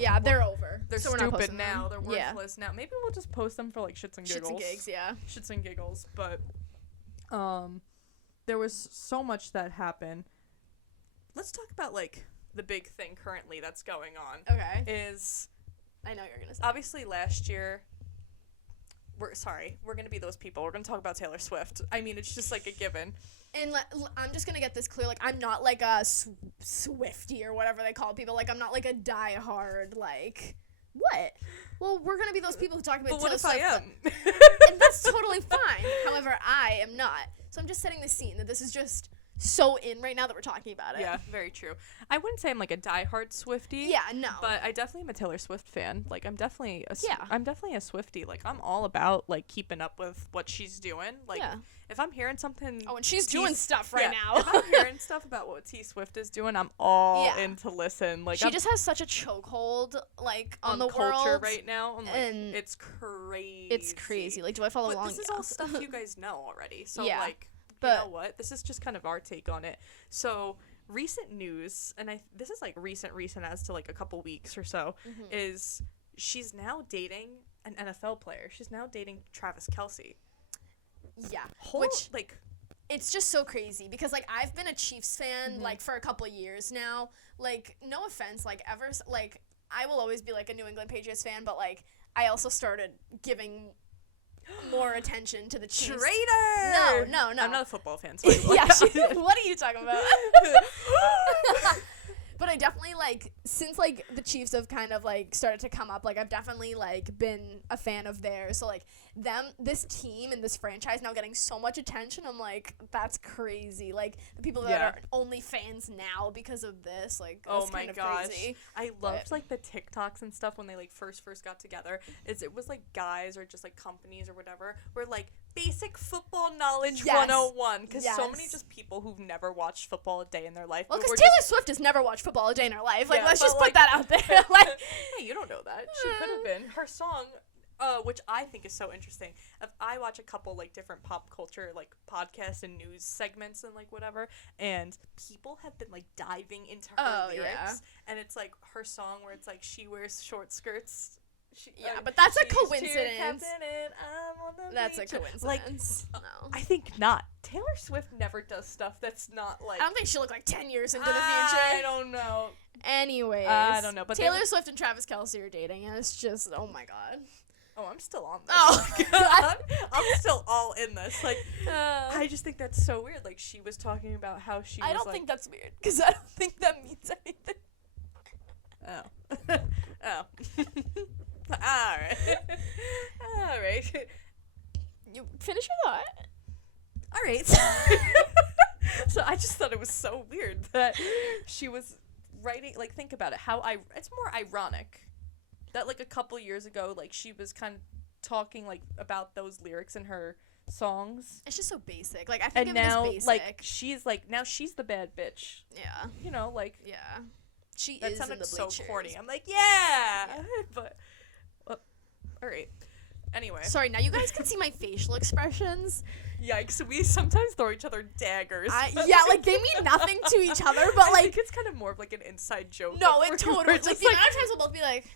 yeah, they're over. they're so we're not stupid posting now. them. They're Yeah. worthless now. Maybe we'll just post them for like shits and giggles. Shits and gigs, yeah. Shits and giggles. But there was so much that happened. Let's talk about like the big thing currently that's going on. Okay. Is I know you're gonna say. obviously last year. We're gonna be those people. We're gonna talk about Taylor Swift. I mean, it's just like a given. And I'm just gonna get this clear. Like, I'm not like a Swiftie or whatever they call people. Like, I'm not like a diehard like. What? Well, we're gonna be those people who talk about But what Taylor if I Swift, am? and that's totally fine. However, I am not. So I'm just setting the scene that this is just so in right now that we're talking about it. Yeah, very true. I wouldn't say I'm like a diehard Swiftie. Yeah, no. But I definitely am a Taylor Swift fan. Like, I'm definitely a Yeah. I'm definitely a Swiftie. Like, I'm all about like keeping up with what she's doing. Like, Yeah. if I'm hearing something, Oh, and she's doing stuff right yeah, now. if I'm hearing stuff about what T Swift is doing, I'm all Yeah. in to listen. Like, She I'm just has such a chokehold, like, on the culture world right now, and, like, and it's crazy. It's crazy. Like, do I follow But along? this is Yeah. all stuff you guys know already. So Yeah, like, but- you know what? This is just kind of our take on it. So recent news, and this is like recent as to like a couple weeks or so, Mm-hmm. is she's now dating an NFL player. She's now dating Travis Kelce. Yeah. Which like, It's just so crazy because, like, I've been a Chiefs fan, like, for a couple of years now. Like, no offense, like, like, I will always be, like, a New England Patriots fan, but, like, I also started giving more attention to the Chiefs. traitor. No. I'm not a football fan. So Yeah, what are you talking about? But I definitely, like, since, like, the Chiefs have kind of, like, started to come up, like, I've definitely, like, been a fan of theirs. So, like, this team and this franchise now getting so much attention, I'm like, that's crazy. Like, the people that Yeah. are only fans now because of this, like, Oh that's my kind of gosh. crazy. I loved like the TikToks and stuff when they like first got together. It was like guys or just like companies or whatever were like basic football knowledge Yes. 101, because so many Yes. just people who've never watched football a day in their life. Well, but because were Taylor just, Swift has never watched football a day in her life. Like, Yeah, let's but, just like- put that out there. Like, hey, you don't know that. She could have been. Her song, which I think is so interesting. If I watch a couple like different pop culture like podcasts and news segments and like whatever, and people have been like diving into her Oh, lyrics, yeah. and it's like her song where it's like she wears short skirts. yeah, but that's a she's cheer coincidence. captain and I'm on the That's a beach. Like, coincidence. No. I think not. Taylor Swift never does stuff that's not like. I don't think she'll look like 10 years into the I future. don't know. Anyways. I don't know, but they Taylor were- Swift and Travis Kelce are dating, and it's just, oh my god. Oh, I'm still on this. Oh. I'm still all in this. Like, I I just think that's so weird. Like, she was talking about how she was don't like, think that's weird, because I don't think that means anything. oh. Oh. Alright. Alright. You finish your thought. Alright. So I just thought it was so weird that she was writing, like, think about it, it's more ironic that, like, a couple years ago, like, she was kind of talking, like, about those lyrics in her songs. It's just so basic. Like, I think And of it now, as basic. like, she's the bad bitch. Yeah. You know, like, Yeah. She that is in sounded the so bleachers. corny. I'm like, yeah. But, all right. Anyway. Sorry, now you guys can see my facial expressions. Yikes, we sometimes throw each other daggers. Yeah, like, they mean nothing to each other, but, I like, think it's kind of more of like an inside joke. no, like, it we're totally, just like, the amount of times we'll both be like,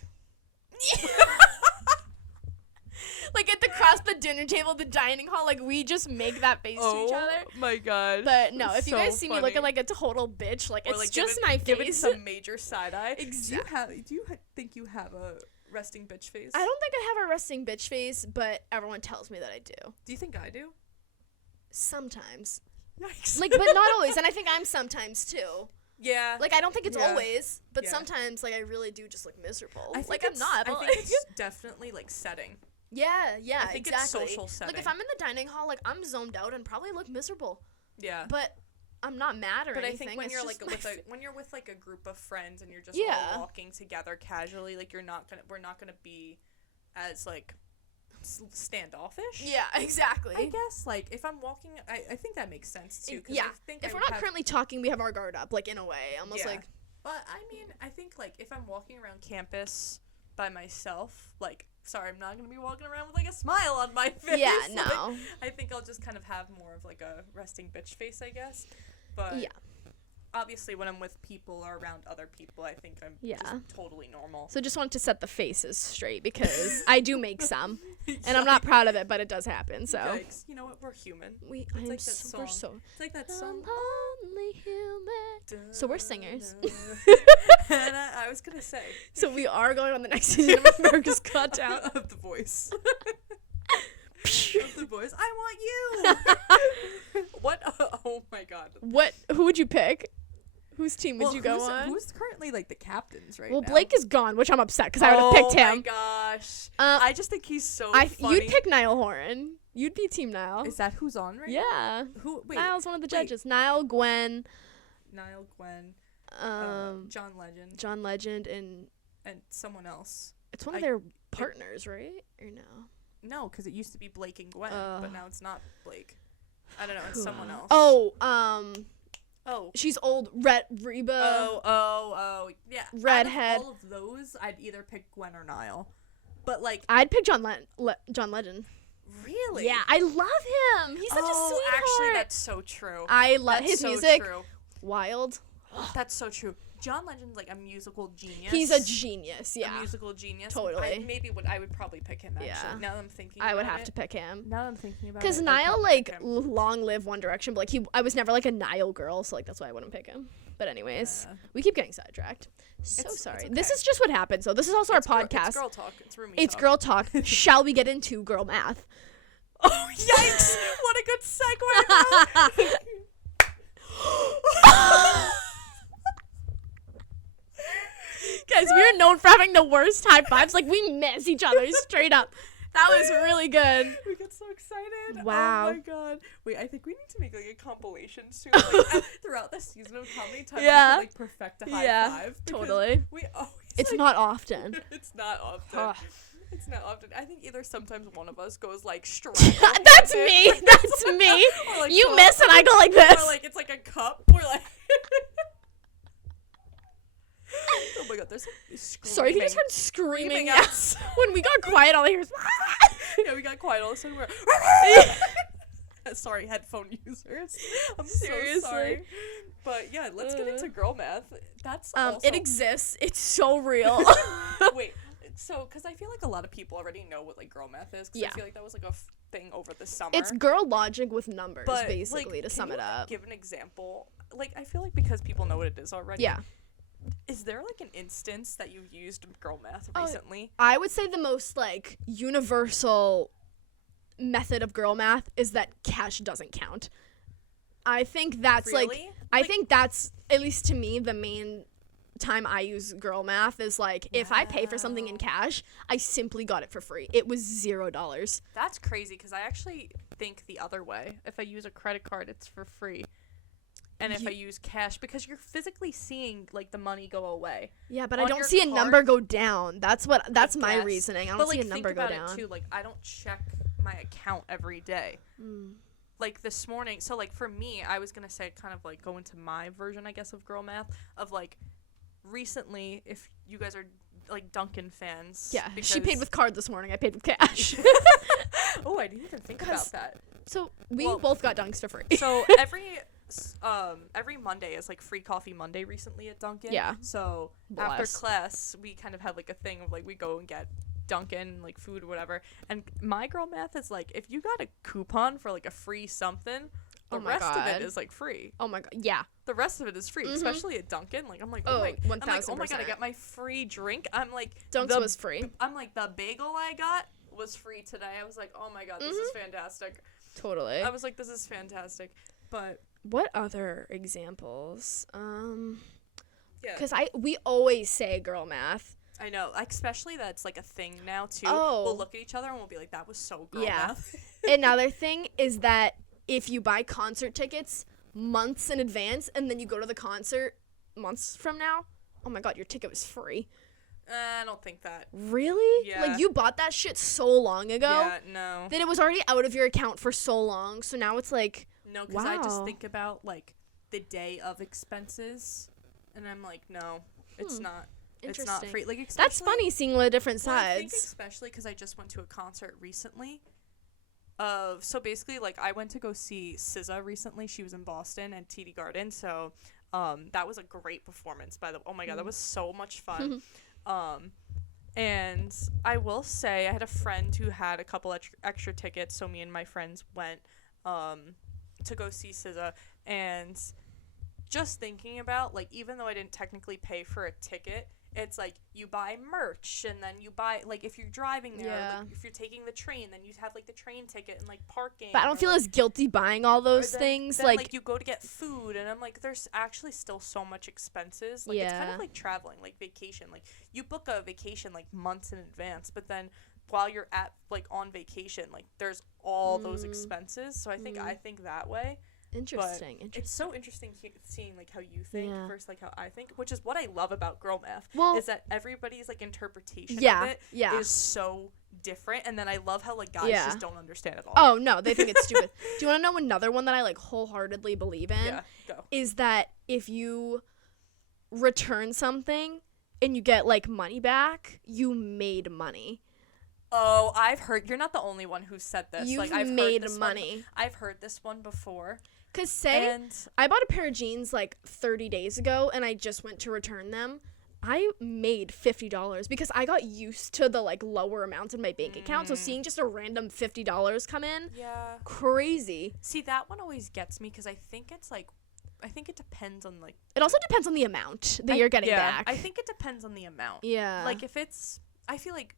like, across the dinner table, the dining hall, like, we just make that face to each other. Oh my god. But no, if you So guys see me looking funny. like a total bitch, like, Or, it's like, just giving- my giving face. some major side eye. Exactly. Do you think you have a resting bitch face? I don't think I have a resting bitch face, but everyone tells me that I do. Do you think I do? Sometimes. Yikes. Like, but not always. And I think I'm sometimes too. yeah. Like, I don't think it's Yeah. always, but Yeah. sometimes, like, I really do just look miserable. I think Like, I'm it's- not. I But think like, it's definitely like setting. yeah, I think exactly. it's social setting. Like, if I'm in the dining hall, like, I'm zoned out and probably look miserable. Yeah. But I'm not mad or But I anything. think when it's you're just like my when you're with like a group of friends and you're just Yeah. all walking together casually, like we're not gonna be as like standoffish. Yeah, exactly. I guess like if I'm walking, I think that makes sense too. 'Cause Yeah. I think If I we're would not have- currently talking, we have our guard up, like, in a way. Almost Yeah. like, But I mean, I think like if I'm walking around campus by myself, like sorry, I'm not gonna be walking around with like a smile on my face. yeah, like, no. I think I'll just kind of have more of like a resting bitch face, I guess. But Yeah. obviously when I'm with people or around other people, I think I'm Yeah. just totally normal. So just wanted to set the faces straight because I do make some, and I'm not proud of it, but it does happen. So Yikes. You know what? We're human. I am like that super song. It's like that I'm song. only human. So we're singers. And I was gonna say So we are going on the next season of America's Got Talent. of The Voice. Of The Voice. I want you. What? Oh my god. Who would you pick? Whose team would you go on? Who's currently like the captains right Well, now? Blake is gone, which I'm upset because I would have picked Oh my him. gosh. Uh, I just think he's so funny. You'd pick Niall Horan. You'd be Team Niall. Is that who's on right now? Yeah. Who? Wait. Niall's one of the wait. judges. Niall, Gwen, Niall, Gwen, John John Legend, and someone else. it's one of their partners, right? Or no? No, because it used to be Blake and Gwen, but now it's not Blake. I don't know. It's someone else. Oh, Oh. she's old. Reba. Oh. Yeah. Redhead. Out of all of those, I'd either pick Gwen or Niall. But like, I'd pick John Legend. really? Yeah, I love him. He's such a sweetheart. Actually, that's so true. I love That's his so music. True. Wild. That's so true. John Legend's like a musical genius. He's a genius. A Yeah, musical genius. Totally. I would probably pick him actually. Yeah. Now that I'm thinking I would about have it. to pick him. Now that I'm thinking about it. Because I'd Niall, probably like, pick him. long live One Direction, but, like, I was never, like, a Niall girl, so, like, that's why I wouldn't pick him. But anyways, Yeah. we keep getting sidetracked. So It's sorry. okay. This is just what happens, so this is also It's our girl- podcast. It's girl talk. It's Roomies It's talk. girl talk. Shall we get into girl math? Oh, yikes! What a good segue. Guys, we are known for having the worst high fives. Like, we miss each other straight up. That was really good. We get so excited. Wow. Oh my god. Wait, I think we need to make like a compilation soon, like, throughout the season of how many times Yeah. we can, like perfect a high Yeah, five. because totally. We always. It's like, not often. It's not often. Ugh. It's not often. I think either sometimes one of us goes like straight. That's me. That's me. Or, like, You so- miss and I go like this. Or like it's like a cup. We're like. Oh my god, there's screaming. Sorry, you just heard screaming. Screaming Yes. When we got quiet, all I hear is. Yeah, we got quiet all of a sudden. We're. Sorry, headphone users. I'm Seriously. so sorry. But yeah, let's get into girl math. That's also. It exists. It's so real. Wait, so because I feel like a lot of people already know what like girl math is. 'Cause Yeah. I feel like that was like a thing over the summer. It's girl logic with numbers, But, basically, like, to sum can it you up. give an example. Like I feel like because people know what it is already. Yeah. Is there like an instance that you used girl math Oh, recently? I would say the most, like, universal method of girl math is that cash doesn't count. I think that's, like, Really? I think that's, at least to me, the main time I use girl math is, like, if I pay for something in cash, I simply got it for free. It was $0. That's crazy because I actually think the other way. If I use a credit card, it's for free. And if I use cash, because you're physically seeing like the money go away. Yeah, but I On don't your see a card- number go down. That's my Guess. reason. I don't But see like a number think go about down. it too. Like I don't check my account every day. Like this morning, so like for me, I was gonna say kind of like go into my version, I guess, of girl math of like recently, if you guys are like Dunkin' fans. Yeah, she paid with card this morning. I paid with cash. Oh, I didn't even think about that. So we both got Dunks for free. So every Monday is like free coffee Monday recently at Dunkin'. Yeah. So after class, we kind of had like a thing of like we go and get Dunkin', like food or whatever. And my girl math is like if you got a coupon for like a free something, the rest of it is like free. Oh my god, yeah. The rest of it is free, especially at Dunkin'. Like I'm like, oh my god, I got my free drink. I'm like, Dunks was free. I'm like, the bagel I got was free today. I was like, oh my god, this is fantastic. Totally. I was like, this is fantastic. But what other examples? yeah, because we always say girl math. I know, especially that's like a thing now too. Oh. We'll look at each other and we'll be like, that was so girl Yeah. math. Another thing is that if you buy concert tickets months in advance and then you go to the concert months from now, oh my god, your ticket was free. I don't think that. Really? Yeah. Like you bought that shit so long ago. Yeah, no. Then it was already out of your account for so long, so now it's like, No, because I just wow. think about like the day of expenses, and I'm like, no, it's not. It's not Interesting. free. Like That's funny seeing the different Well, I think sides. especially because I just went to a concert recently. So basically, like I went to go see SZA recently. She was in Boston at TD Garden. So, that was a great performance. Oh my god, that was so much fun. And I will say, I had a friend who had a couple extra tickets. So me and my friends went, to go see SZA, and just thinking about like even though I didn't technically pay for a ticket. It's like you buy merch and then you buy like if you're driving there, Yeah. like if you're taking the train, then you have like the train ticket and like parking. But I don't feel as guilty buying all those things. Then, like you go to get food and I'm like, there's actually still so much expenses. Like it's kind Yeah. of like traveling, like vacation. Like you book a vacation like months in advance, but then while you're at like on vacation, like there's all those expenses. So I think that way. interesting. It's so interesting seeing like how you think Yeah. versus like how I think, which is what I love about girl math. Well- is that everybody's like interpretation Yeah, of it yeah. is so different, and then I love how like guys Yeah. just don't understand at all. Oh no, they think it's stupid. Do you want to know another one that I like wholeheartedly believe in? Yeah, go. Is that if you return something and you get like money back, you made money. Oh, I've heard. You're not the only one who said this. You've like, I've made heard this money. I've heard this one before. Cause say And I bought a pair of jeans like 30 days ago and I just went to return them. I made $50 because I got used to the like lower amounts in my bank account. So seeing just a random $50 come in, yeah, crazy. see that one always gets me because I think it depends on like It also depends on the amount that you're getting back. I think it depends on the amount. Yeah. Like if it's, I feel like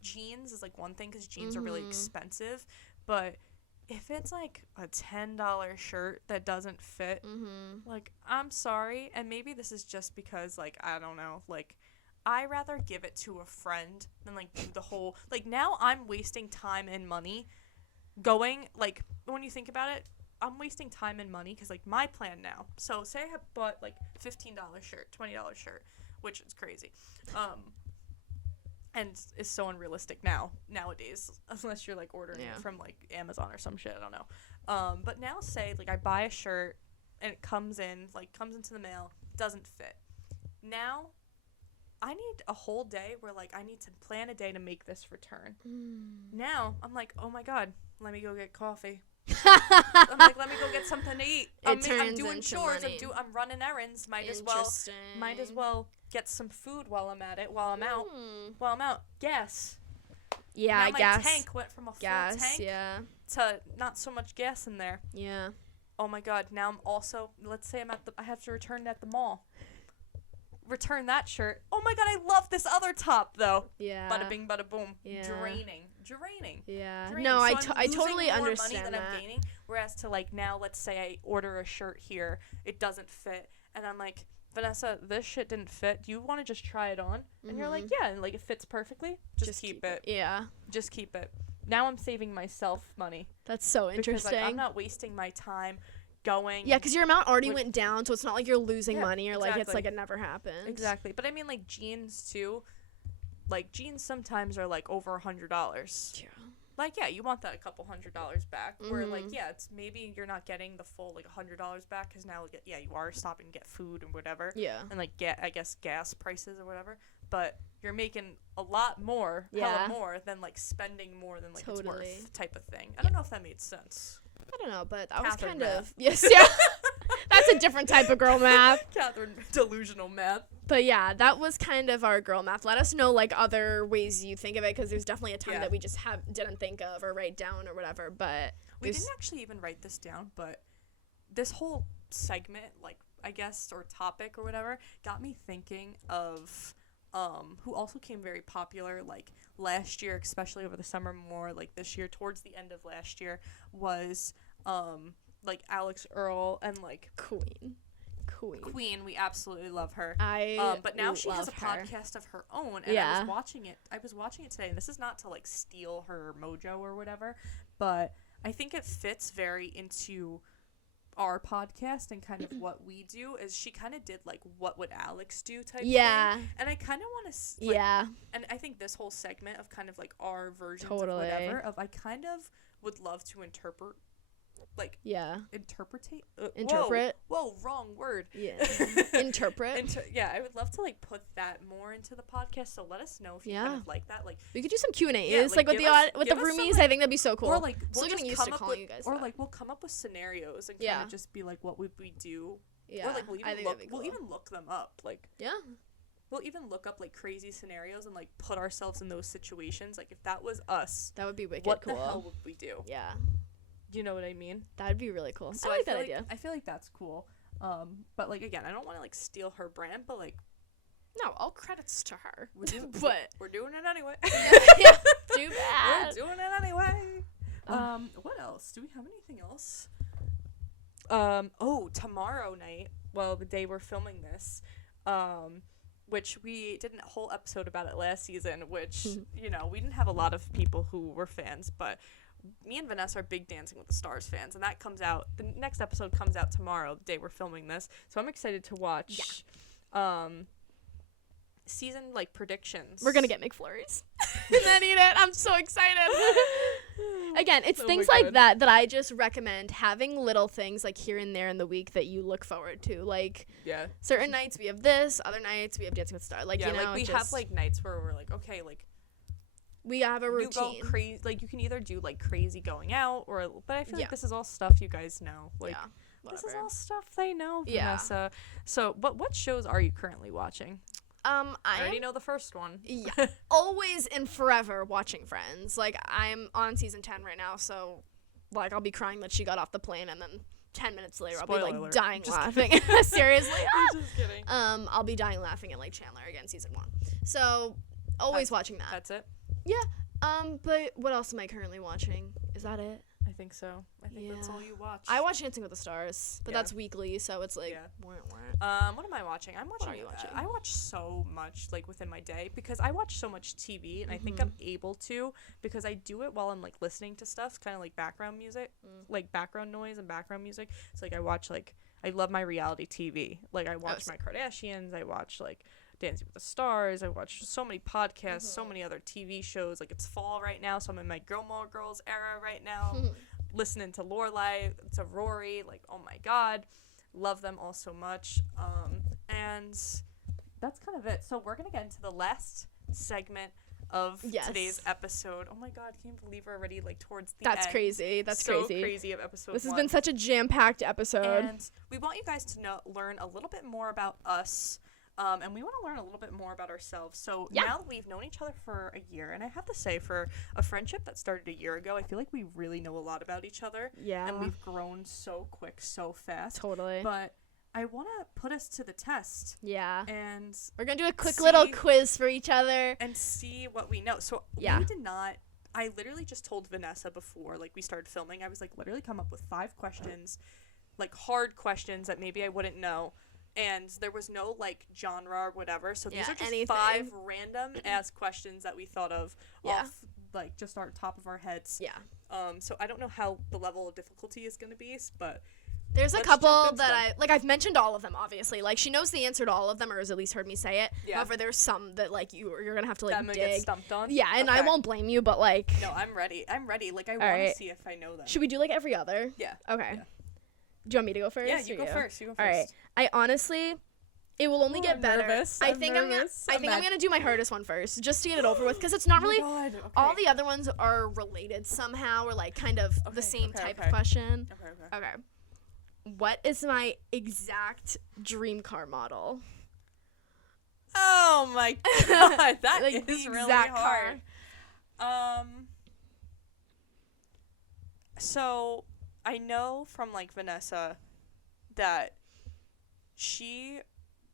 jeans is like one thing because jeans are really expensive, but if it's like a $10 shirt that doesn't fit, like I'm sorry, and maybe this is just because like I don't know, like I rather give it to a friend than like do the whole like now I'm wasting time and money going like when you think about it. I'm wasting time and money because, like, my plan now. So, say I have bought, like, $15 shirt, $20 shirt, which is crazy. And is so unrealistic nowadays, unless you're, like, ordering it from, like, Amazon or some shit. I don't know. But now, say, like, I buy a shirt and it comes into the mail, doesn't fit. Now, I need a whole day where, like, I need to plan a day to make this return. Now, I'm like, oh, my God, let me go get coffee. I'm like, let me go get something to eat. I'm doing chores. I'm running errands. Might as well get some food while I'm at it. While I'm out. Gas. Yeah, now I my guess. tank went from a full Gas, tank yeah. to not so much gas in there. Yeah. Oh my God. Now I'm also. Let's say I have to return it at the mall. Return that shirt. Oh my God, I love this other top though. Yeah. Bada bing, bada boom. Yeah. Draining. Yeah. Draining. No, So I totally more understand money than that. I'm gaining. Whereas to like now, let's say I order a shirt here, it doesn't fit, and I'm like, Vanessa, this shit didn't fit. Do you want to just try it on? And you're like, yeah, and like it fits perfectly. Just keep it. Yeah. Just keep it. Now I'm saving myself money. That's so interesting. Because like, I'm not wasting my time going. Yeah, because your amount already went down, so it's not like you're losing money or like it's exactly. like it never happened. Exactly. But I mean, like jeans too. Like jeans sometimes are like over $100. Yeah. like, yeah, you want that a couple $100 back. Where, like, yeah, it's maybe you're not getting the full, like, $100 back because now, yeah, you are stopping to get food and whatever. Yeah. And, like, I guess gas prices or whatever. But you're making a lot more, hella more, than, like, spending more than, like, it's worth type of thing. I don't know if that made sense. I don't know, but that Catherine was kind math. of... Yes, yeah. That's a different type of girl math. Catherine, delusional math. But yeah, that was kind of our girl math. Let us know, like, other ways you think of it, because there's definitely a ton that we just didn't think of or write down or whatever, but... We didn't actually even write this down, but this whole segment, like, I guess, or topic or whatever, got me thinking of... who also came very popular, like, last year, especially over the summer, more, like, this year, towards the end of last year, was, like, Alex Earl and, like... Queen, we absolutely love her. But now she has a podcast of her own, and I was watching it today, and this is not to, like, steal her mojo or whatever, but I think it fits very into... our podcast and kind of what we do is she kind of did like what would Alex do type thing, and I kind of want to and I think this whole segment of kind of like our versions of whatever of I kind of would love to interpret whoa, wrong word. Interpret. I would love to like put that more into the podcast, so let us know if you kind of like that. Like we could do some Q&As like with the Roomies. I think that'd be so cool. Or like we'll still getting used to calling you guys or that. like we'll come up with scenarios and kind of just be like, what would we do? Or like we'll even look them up. Like we'll even look up like crazy scenarios and like put ourselves in those situations. Like if that was us, that would be wicked what cool. the hell would we do? Yeah. You know what I mean? That would be really cool. So I like that idea. I feel like that's cool. But like again, I don't want to like steal her brand, but like no, all credits to her. We're doing it anyway. Yeah, too bad. We're doing it anyway. What else? Do we have anything else? Tomorrow night. Well, the day we're filming this, which we did a whole episode about it last season, which you know we didn't have a lot of people who were fans, but. Me and Vanessa are big Dancing with the Stars fans, and that comes out. The next episode comes out tomorrow, the day we're filming this. So I'm excited to watch. Season like predictions. We're gonna get McFlurries and then eat it. I'm so excited. Again, it's things like that I just recommend having little things like here and there in the week that you look forward to. Like certain nights we have this, other nights we have Dancing with the Stars. Like you know, like we have like nights where we're like, okay, like. We have a routine. You go crazy, like you can either do like crazy going out, but I feel like this is all stuff you guys know. Like this is all stuff they know, Vanessa. So, what shows are you currently watching? I already know the first one. Yeah, always and forever watching Friends. Like I'm on season 10 right now, so like I'll be crying that she got off the plane, and then 10 minutes later I'll be like dying laughing. Seriously, I'm just kidding. I'll be dying laughing at like Chandler again, season 1. So always watching that. That's it. Yeah, but what else am I currently watching? Is that it? I think so. I think that's all you watch. I watch Dancing with the Stars, but that's weekly, so it's like... What am I watching? What are you watching? I watch so much, like, within my day, because I watch so much TV, and I think I'm able to, because I do it while I'm, like, listening to stuff, kind of like background music, like background noise and background music. So, like, I watch, like, I love my reality TV. Like, I watch my Kardashians, I watch, like... Dancing with the Stars. I watch so many podcasts, so many other TV shows. Like it's fall right now, so I'm in my Gilmore Girls era right now. Listening to Lorelai, to Rory. Like, oh my God, love them all so much. And that's kind of it. So we're gonna get into the last segment of today's episode. Oh my God, can you believe we're already like towards the end? That's crazy. That's so crazy of episode 1. This has been such a jam-packed episode. And we want you guys to learn a little bit more about us. And we want to learn a little bit more about ourselves. So now that we've known each other for a year, and I have to say, for a friendship that started a year ago, I feel like we really know a lot about each other. Yeah. And we've grown so quick, so fast. Totally. But I want to put us to the test. Yeah. And we're going to do a quick little quiz for each other. And see what we know. So we did not... I literally just told Vanessa before, like, we started filming, I was, like, literally come up with 5 questions, like, hard questions that maybe I wouldn't know. And there was no, like, genre or whatever. So these are just anything. 5 random-ass questions that we thought of off, like, just our top of our heads. Yeah. So I don't know how the level of difficulty is going to be, but There's a Let's couple jump into that them. I've mentioned all of them, obviously. Like, she knows the answer to all of them, or has at least heard me say it. Yeah. However, there's some that, like, you're going to have to, That like, I'm gonna get dig. stumped on. Yeah, and I Okay. won't blame you, but, like... No, I'm ready. Like, I want right. to see if I know them. Should we do, like, every other? Yeah. Okay. Yeah. Do you want me to go first? Yeah, or you go first. You go first. All right. I honestly... It will only Ooh, get I'm better. nervous. I I'm think nervous. I'm I'm gonna do my hardest one first, just to get it over with, because it's not really. Oh my God. Okay. All the other ones are related somehow, or like kind of the same type of okay. question. Okay. Okay. What is my exact dream car model? Oh my God, that Like, is the really exact hard. So I know from like Vanessa that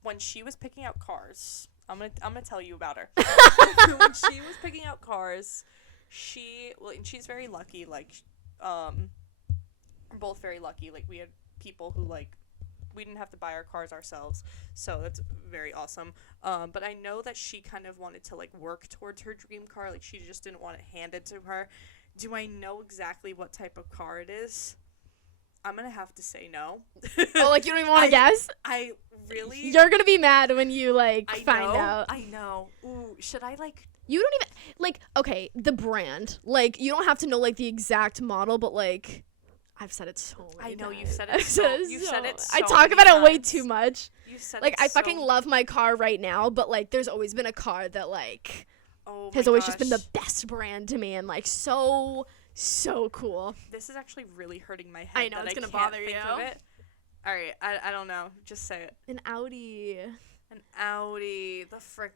when she was picking out cars, I'm gonna tell you about her. When she was picking out cars, and she's very lucky. Like, we're both very lucky. Like, we had people who like we didn't have to buy our cars ourselves, so that's very awesome. But I know that she kind of wanted to like work towards her dream car. Like, she just didn't want it handed to her. Do I know exactly what type of car it is? I'm gonna have to say no. Oh, like you don't even want to guess? I really. You're gonna be mad when you like find out. I know. Ooh, should I like? You don't even like. Okay, the brand. Like, you don't have to know like the exact model, but like, I've said it so many I know times. you've said it. I've said it You've said it. I so talk many about it way times. too much. You said Like, it I so fucking love my car right now, but like, there's always been a car that like Oh my has always just been the gosh. best brand to me, and like so cool. This is actually really hurting my head. I know, that it's gonna can't bother think you. Of it. All right, I don't know. Just say it. An Audi. An Audi. The frick.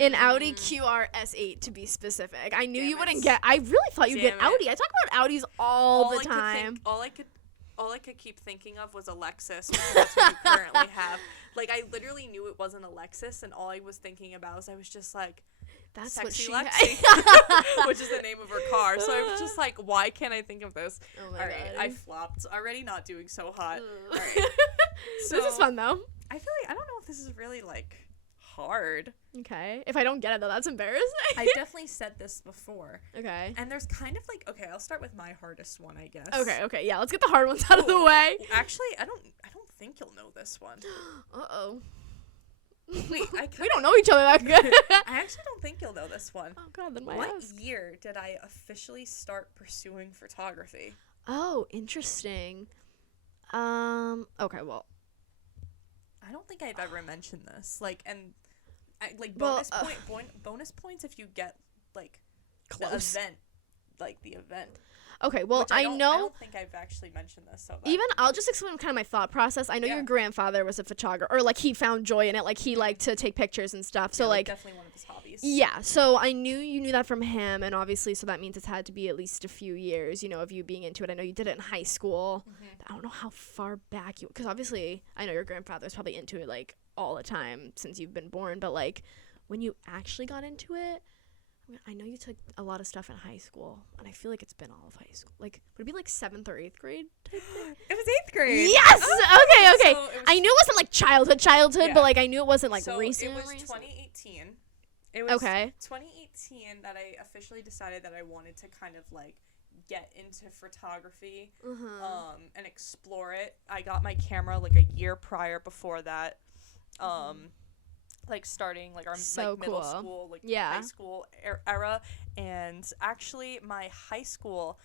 An Audi QRS8 to be specific. I knew Damn you wouldn't it. get. I really thought you'd get Damn it. Audi. I talk about Audis all the I could time. all I could keep thinking of was a Lexus, because that's what you currently have. Like, I literally knew it wasn't a Lexus, and all I was thinking about was I was just like, That's Sexy what Lexi, which is the name of her car. So I was just like, why can't I think of this? Oh my All right, God. I flopped. Already not doing so hot. Ugh. All right. This is So- fun though. I feel like I don't know if this is really like hard. Okay. If I don't get it though, that's embarrassing. I definitely said this before, Okay. and there's kind of like I'll start with my hardest one, I guess. Okay. Yeah. Let's get the hard ones out of the way. Actually, I don't think you'll know this one. Uh-oh. Wait, We don't know each other that good. I actually don't think you'll know this one. Oh God, then why What ask? year did I officially start pursuing photography? Oh, interesting. Okay. Well. I don't think I've ever mentioned this. Like, and Well, bonus points if you get like Close. the event, like the event. Okay. Well, Which I I don't think I've actually mentioned this. So that- Even I'll just explain kind of my thought process. I know Yeah. your grandfather was a photographer, or like he found joy in it. Like he liked to take pictures and stuff. So yeah, like, definitely one of his hobbies. yeah. So I knew you knew that from him, and obviously, so that means it's had to be at least a few years, of you being into it. I know you did it in high school. I don't know how far back you, because obviously I know your grandfather's probably into it like all the time since you've been born. But like, when you actually got into it. I know you took a lot of stuff in high school, and I feel like it's been all of high school. Like, would it be like 7th or 8th grade type thing? It was 8th grade. Yes! Okay. So it was I knew it wasn't like childhood, Yeah. but like I knew it wasn't like so recent. it was recent. 2018. It was Okay. 2018 that I officially decided that I wanted to kind of like get into photography and explore it. I got my camera like a year prior before that. Like starting like our So like middle cool. school, like Yeah. high school era, and actually my high school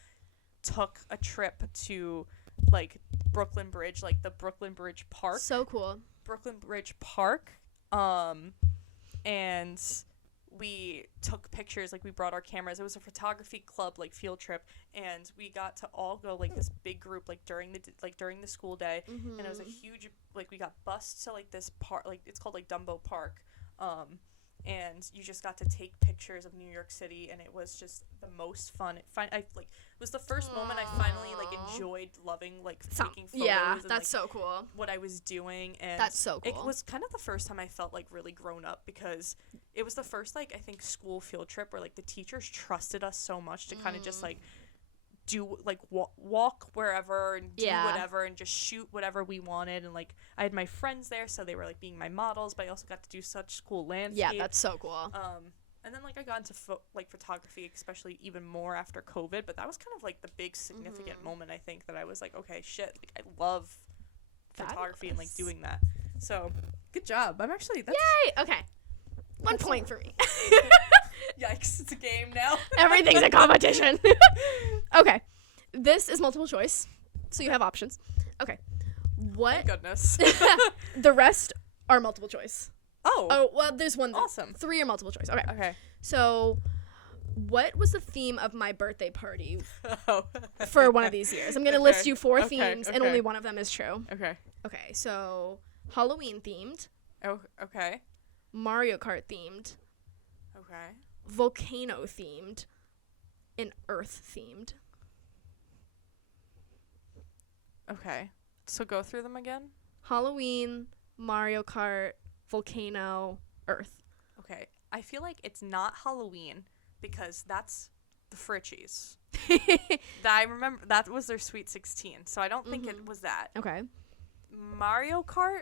took a trip to like Brooklyn Bridge, like the Brooklyn Bridge Park. So cool. Brooklyn Bridge Park, and we took pictures. Like, we brought our cameras. It was a photography club like field trip, and we got to all go like this big group like during the school day, and it was a huge like we got bused to like this park, like it's called like Dumbo Park, and you just got to take pictures of New York City, and it was just the most fun. It was the first moment I finally like enjoyed loving like taking photos. Yeah, and, that's like, so cool. what I was doing, and That's so it cool. was kind of the first time I felt like really grown up, because it was the first like I think school field trip where like the teachers trusted us so much to kind of just like do like walk wherever and do Yeah. whatever and just shoot whatever we wanted, and like I had my friends there, so they were like being my models, but I also got to do such cool landscape. Yeah, that's so cool. And then, like, I got into, photography, especially even more after COVID. But that was kind of, like, the big significant moment, I think, that I was like, okay, shit. Like, I love photography and, like, doing that. So, good job. I'm actually... Yay! Okay. 1 point for me. Yikes, it's a game now. Everything's a competition. Okay. This is multiple choice, so you have options. Okay. What? Thank goodness. The rest are multiple choice. Oh, well, there's one. awesome. 3 are multiple choice. Okay. Okay. So, what was the theme of my birthday party Oh. for one of these years? I'm going to Okay. list you 4 Okay, themes, and okay. only one of them is true. Okay. Okay, so Halloween themed, Oh, okay. Mario Kart themed, Okay. volcano themed, and Earth themed. Okay. So go through them again? Halloween, Mario Kart, volcano, Earth. Okay. I feel like it's not Halloween because that's the Fritchies. I remember that was their Sweet 16, so I don't think it was that. Okay. Mario Kart,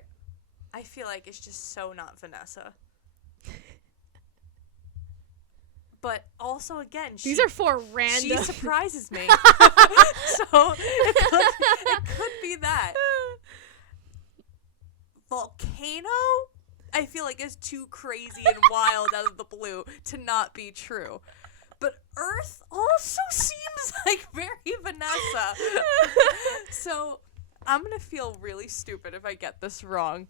I feel like it's just so not Vanessa. But also, again, These are 4 she random. surprises me. So it could be that. Volcano, I feel like is too crazy and wild out of the blue to not be true. But Earth also seems like very Vanessa. So I'm going to feel really stupid if I get this wrong.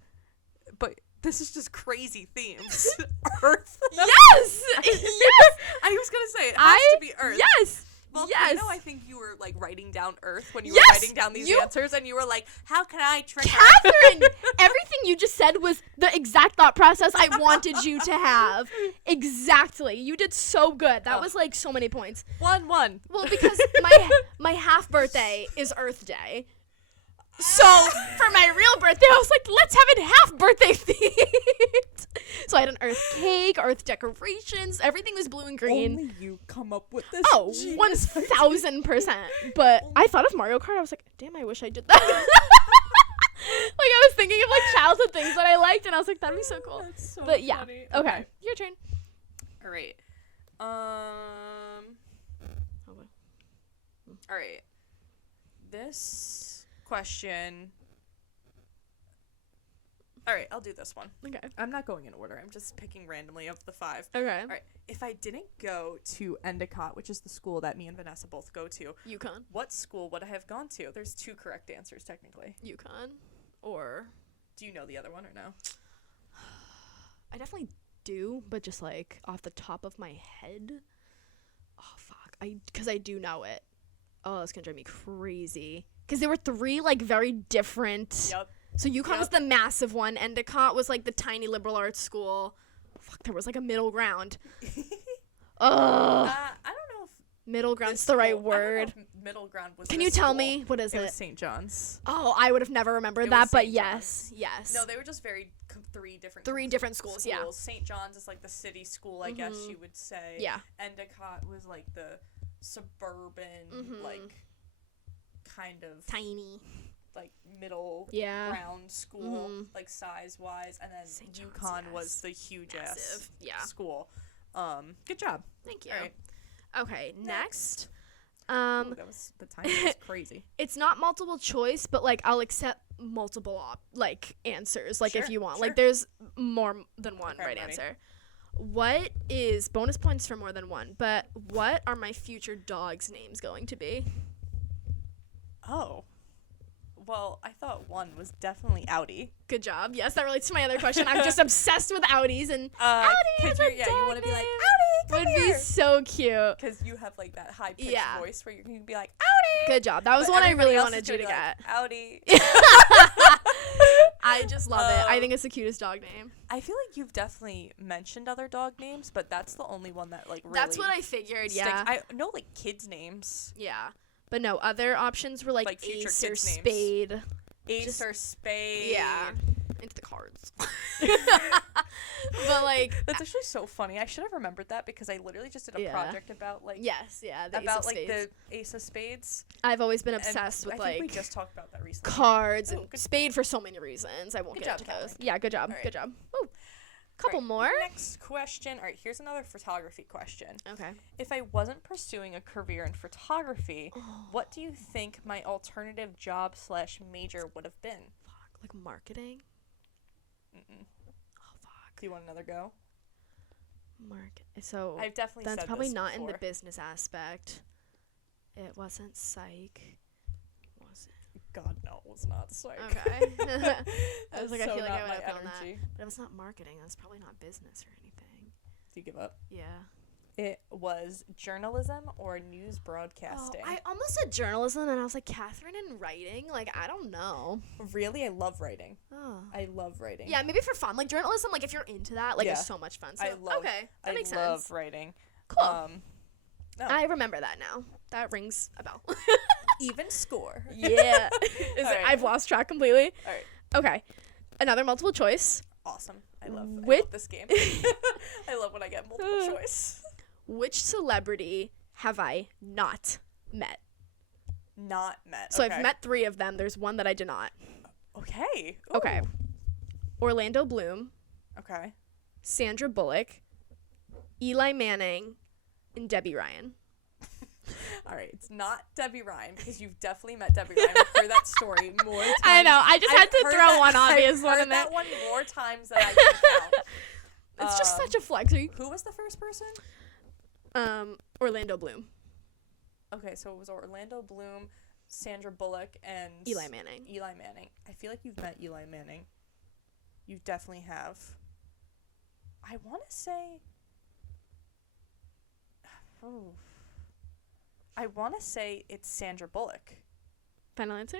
But this is just crazy themes. Earth. Yes! Yes! I was going to say, it has to be Earth. Yes! Volcano, Yes! I think you were, like, writing down Earth when you Yes! were writing down these You- answers, and you were like, how can I trick her? Catherine, everything you just said was the exact thought process I wanted you to have. Exactly. You did so good. That was like so many points. 1-1. Well, because my half birthday is Earth Day. So for my real birthday, I was like, let's have it half birthday themed. So I had an Earth cake, Earth decorations. Everything was blue and green. Only you come up with this. Oh, genius 1000%. But I thought of Mario Kart. I was like, damn, I wish I did that. Like, I was thinking of, like, childhood things that I liked, and I was like, that'd be so cool. That's so But, yeah. funny. Okay. Your turn. All right. All right. This question. All right, I'll do this one. Okay. I'm not going in order. I'm just picking randomly of the 5. Okay. All right. If I didn't go to Endicott, which is the school that me and Vanessa both go to, UConn. what school would I have gone to? There's 2 correct answers, technically. UConn. Or... Do you know the other one or no? I definitely do, but just, like, off the top of my head. Oh, fuck. Because I do know it. Oh, it's going to drive me crazy. Because there were 3, like, very different... Yep. So UConn was the massive one. Endicott was, like, the tiny liberal arts school. Fuck, there was, like, a middle ground. Ugh. I don't know if Middle ground's this the right school- I don't know word. if middle ground was. Can this you tell school. me? What is It it? was St. John's. Oh, I would have never remembered It that, was but St. yes. Yes. No, they were just very 3 different. 3 different schools, yeah. St. John's is like the city school, I guess you would say. Yeah. Endicott was like the suburban, like kind of Tiny. like middle Yeah. ground school, like size wise, and then St. John's, UConn was yes. the huge ass Massive, yeah. school. Good job. Thank you. All right. Okay, next. Ooh, that was the timing was crazy. It's not multiple choice, but like I'll accept multiple answers, like if Sure, you want. sure. Like there's more than one Okay, right I'm ready. answer. What is bonus points for more than one? But what are my future dogs' names going to be? Oh. Well, I thought one was definitely Audi. Good job. Yes, that relates to my other question. I'm just obsessed with Audis, and Audi is you, a you dog want to be like, name. Audi, Would be so cute. because you have like that high pitched Yeah. voice where you can be like, Audi. Good job. That was But one I everybody really else wanted is you to gonna get. be like, Audi. I just love it. I think it's the cutest dog name. I feel like you've definitely mentioned other dog names, but that's the only one that like really. That's what I figured. sticks. Yeah. I know like kids' names. Yeah. But no, other options were like Future Ace or kids' names. Spade. Ace Just- or Spade. Yeah. Into the cards. But like That's actually so funny. I should have remembered that because I literally just did a Yeah. project about like yes, yeah, the about Ace of like Spades. the Ace of Spades. I've always been And obsessed with I think we like just talked about that recently. cards Oh, and good- Spade for so many reasons. I won't Good get job, into those. Catherine. Yeah, good job. All right. Good job. Woo. Couple more. Next question. All right, here's another photography question. Okay. If I wasn't pursuing a career in photography, what do you think my alternative job / major would have been? Fuck, like marketing? Mm-mm. Oh, fuck. Do you want another go? So I've definitely that's said probably this not in before. the business aspect. It wasn't psych. Was it? God, no, it was not psych. Okay. I That's was like, I so feel like not I would my have known that. energy. But it was not marketing. That's probably not business or anything. Do you give up? Yeah. It was journalism or news Oh, broadcasting. I almost said journalism, and I was like, Catherine and writing? Like, I don't know. Really, I love writing. Oh. I love writing. Yeah, maybe for fun. Like, journalism, like, if you're into that, like, Yeah. it's so much fun. So, I love. okay, that makes I love sense. writing. Cool. No. I remember that now. That rings a bell. Even score. Yeah. All right. I've lost track completely. All right. Okay. Another multiple choice. Awesome. I love this game. I love when I get multiple choice. Which celebrity have I not met? Not met. So okay. I've met 3 of them. There's one that I did not. Okay. Okay. Ooh. Orlando Bloom, Okay. Sandra Bullock, Eli Manning, and Debbie Ryan. All right. It's not Debbie Ryan because you've definitely met Debbie Ryan. I've heard that story more times. I know. I just had to I've throw heard one obvious I've one heard in there. that one more times than I can count. It's just such a flex. Who was the first person? Orlando Bloom, Okay, so it was Orlando Bloom, Sandra Bullock, and Eli Manning. Eli Manning. I feel like you've met Eli Manning. You definitely have. I want to say. Oh. I want to say it's Sandra Bullock. Final answer?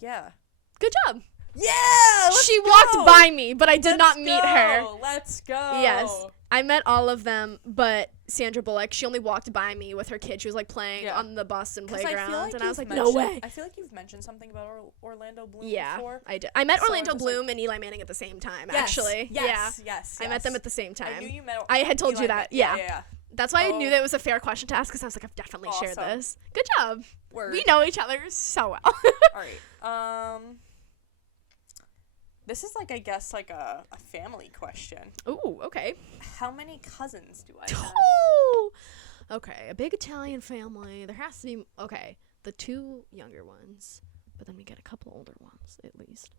Yeah. Good job. Yeah. She walked by me, but I did not meet her. Let's go. Yes. I met all of them, but Sandra Bullock, she only walked by me with her kid. She was like playing on the Boston playground, and I was like, no way. I feel like you've mentioned something about Orlando Bloom Yeah, before. I did. I met So I'm Orlando just Bloom and Eli Manning at the same time, Yes, actually. Yes, Yeah. yes. I met them at the same time. I knew you met. I had told Eli you that. Manning. Yeah. That's why I knew Oh. that it was a fair question to ask, because I was like, I've definitely shared Awesome. this. Good job. Word. We know each other so well. All right. This is like, I guess, like a family question. Ooh, okay. How many cousins do I have? Oh! Okay, a big Italian family. There has to be, okay, the 2 younger ones, but then we get a couple older ones, at least.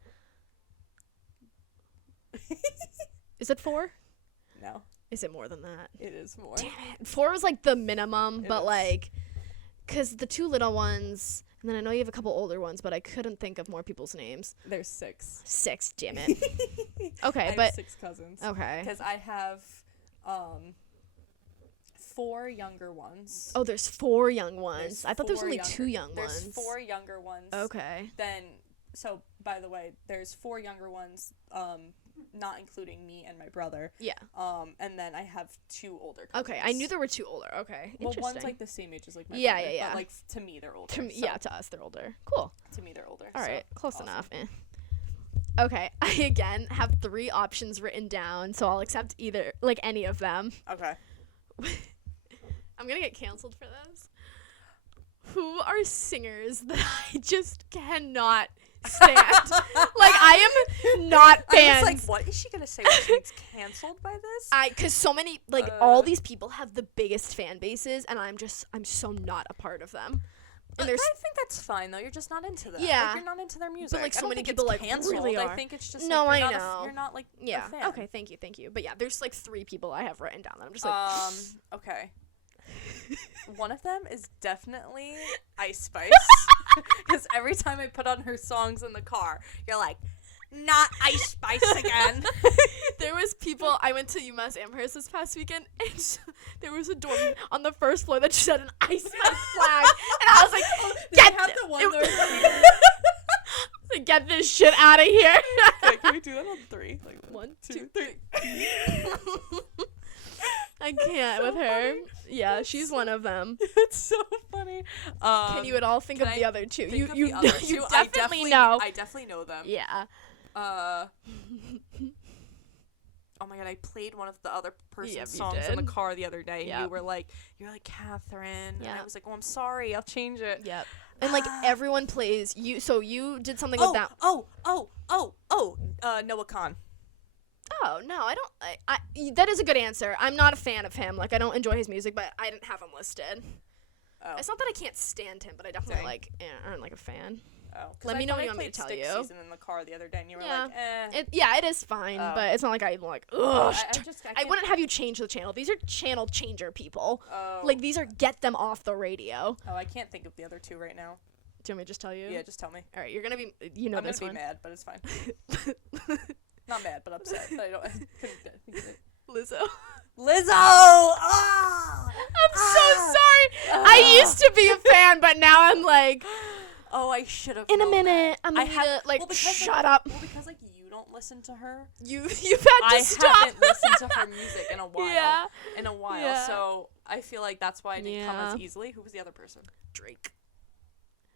Is it 4? No, Is it more than that? it is more. Damn it. 4 was like the minimum, It but is. like, because the 2 little ones, and then I know you have a couple older ones, but I couldn't think of more people's names. There's 6. 6, damn it. Okay, I have but 6 cousins. okay. Because I have 4 younger ones. Oh, there's 4 young ones. There's I thought there was 4 only younger- 2 young There's ones. 4 younger ones. Okay. Then, so by the way, there's 4 younger ones, not including me and my brother. Yeah. And then I have 2 older cousins. Okay, I knew there were 2 older. Okay, Well, interesting. one's like the same age as like my Yeah, brother, yeah, yeah. But like to me, they're older. to me, so yeah, to us they're older. Cool. To me, they're older. All so right, close awesome. enough. Okay, I again have 3 options written down, so I'll accept either, like any of them. Okay. I'm gonna get canceled for this. Who are singers that I just cannot stand? Like, I am not I fans. was like, what is she gonna say when she gets canceled by this? Cause so many, like, all these people have the biggest fan bases, and I'm so not a part of them. But And there's, I think that's fine though. You're just not into them. Yeah. Like, you're not into their music. like, I so don't many think people, it's like, canceled. really I are. think it's just No, like, I you're know. you're not like yeah, a fan. okay, thank you. But yeah, there's like 3 people I have written down that I'm just like, Okay. One of them is definitely Ice Spice. Because every time I put on her songs in the car, you're like, not Ice Spice again. there was people, I went to UMass Amherst this past weekend, and there was a dorm on the first floor that just had an Ice Spice flag, and I was like, They get have th- the one it- where it's like, get this shit out of here. like, can we do that on 3? Like 1, 2, 2, 3. I can't so with her. funny. Yeah, That's she's so- one of them. It's so funny. Can you at all think can of I the other 2? Think You of you the other you 2? definitely know. I definitely know them. Yeah. Oh my god, I played one of the other person's Yep, you songs in the did. car the other day, and Yep. you're like Catherine, and I Yep. was like, oh, I'm sorry, I'll change it. Yep. And like everyone plays you, so you did something Oh, with that. Noah Khan. Oh, no, I don't. That is a good answer. I'm not a fan of him. Like, I don't enjoy his music, but I didn't have him listed. Oh. It's not that I can't stand him, but I definitely, Dang. aren't, like, a fan. Oh. Let me know when you want me to tell you. Season in the car the other day, and you were like, eh. It is fine, Oh. but it's not like I'm like, ugh. I can't- wouldn't have you change the channel. These are channel changer people. Oh. Like, these are get them off the radio. Oh, I can't think of the other two right now. Do you want me to just tell you? Yeah, just tell me. All right, you're going to be, I'm this gonna one. be mad, but it's fine. Not mad, but upset. But I don't. Lizzo. Lizzo! Ah! I'm so sorry. I used to be a fan, but now I'm like, Oh, I should have. in a known minute, that. I'm gonna like, because, shut up. Well, because like you don't listen to her. You've had to I stop. haven't listened to her music in a while. Yeah. In a while, Yeah. so I feel like that's why I didn't come Yeah. as easily. Who was the other person? Drake.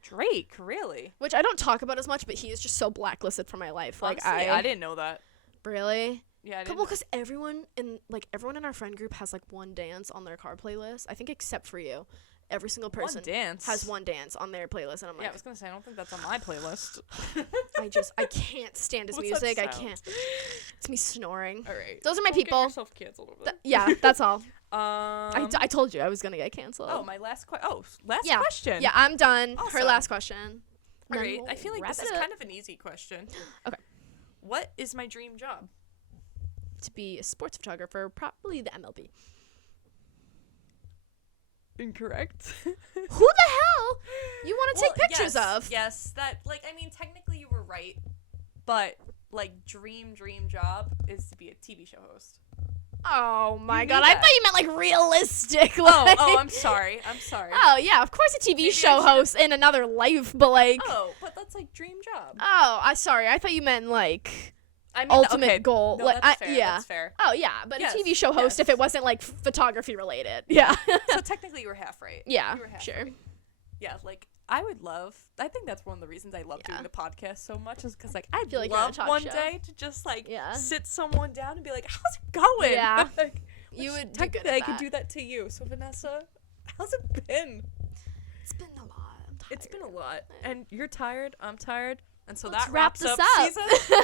Drake, really? Which I don't talk about as much, but he is just so blacklisted from my life. Like, Honestly, I didn't know that. Really? Yeah, I didn't. Well, because everyone in our friend group has like one dance on their car playlist. I think except for you, every single person One dance has one dance on their playlist, and I'm Yeah, I like, was gonna say I don't think that's on my playlist. I can't stand his What's that music. I sound? can't. It's me snoring. All right. Those are my Don't get people. yourself canceled over that. Yeah, that's all. I I told you I was gonna get canceled. Oh, my last question. Oh, last Yeah. question. Yeah, I'm done. Her Awesome. last question. All Then right. we'll I feel like wrap this it is up. kind of an easy question. Okay. What is my dream job? To be a sports photographer, probably the MLB. Incorrect. Who the hell you want to take pictures yes, of? Yes, that I mean technically you were right, but like dream job is to be a TV show host. Oh my You god, knew I that. thought you meant like realistic. Like, I'm sorry. Oh yeah, of course a TV Maybe I show should've- host in another life, but like. But that's like dream job. Oh, I thought you meant like I mean, ultimate okay, goal. No, like that's fair. yeah. That's fair. Oh yeah, but Yes, a TV show host if yes. it wasn't like photography related. Yeah. So technically you were half right. Yeah. You were half Sure. right. Yeah, like I would love. I think that's one of the reasons I love Yeah. doing the podcast so much is because like I'd feel like you're on a love talk one show. day to just like Yeah. sit someone down and be like, "How's it going?" Yeah. Like, You which would do good technically at I could that. do that to you. So Vanessa, how's it been? It's been a lot. I'm tired. It's been a lot, and you're tired. I'm tired, and so Let's that wrap wraps this up up. season.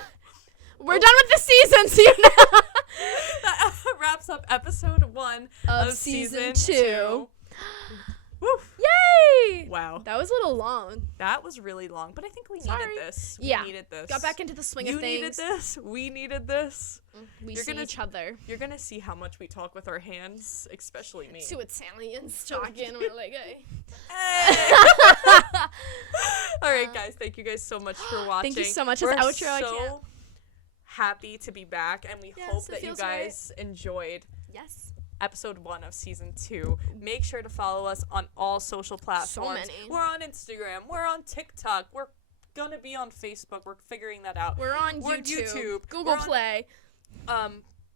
We're done with the season, so you know. That wraps up episode 1 Of of season season 2. Woof. Yay! Wow, That was a little long. that was really long, but I think we Sorry. needed this. Yeah. We needed this. Got back into the swing You of things. needed this. We needed this. We You're see gonna- each other. You're gonna see how much we talk with our hands, especially me. Two Italians talking. We're like, hey. Hey! All right, guys. Thank you guys so much for watching. Thank you so much. We're As outro, I so can't. happy to be back, and we Yes, hope it that you feels right. guys enjoyed Yes. episode 1 of season 2. Make sure to follow us on all social platforms. many. We're on Instagram. We're on TikTok. We're gonna be on Facebook. We're figuring that out. We're on We're on YouTube. YouTube. Google We're on- Play.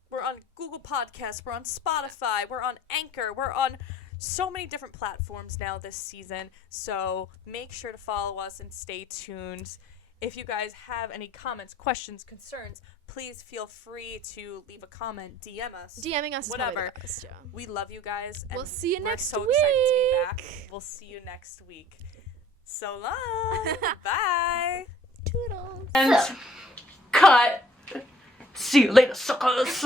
We're on Google Podcasts. We're on Spotify. We're on Anchor. We're on so many different platforms now this season. So make sure to follow us and stay tuned. If you guys have any comments, questions, concerns, please feel free to leave a comment, DM us. DMing us is probably Whatever. the best, yeah. We love you guys. And We'll see you we're next so excited to be back. week. We'll see you next week. So long. Bye. Toodles. And cut. See you later, suckers.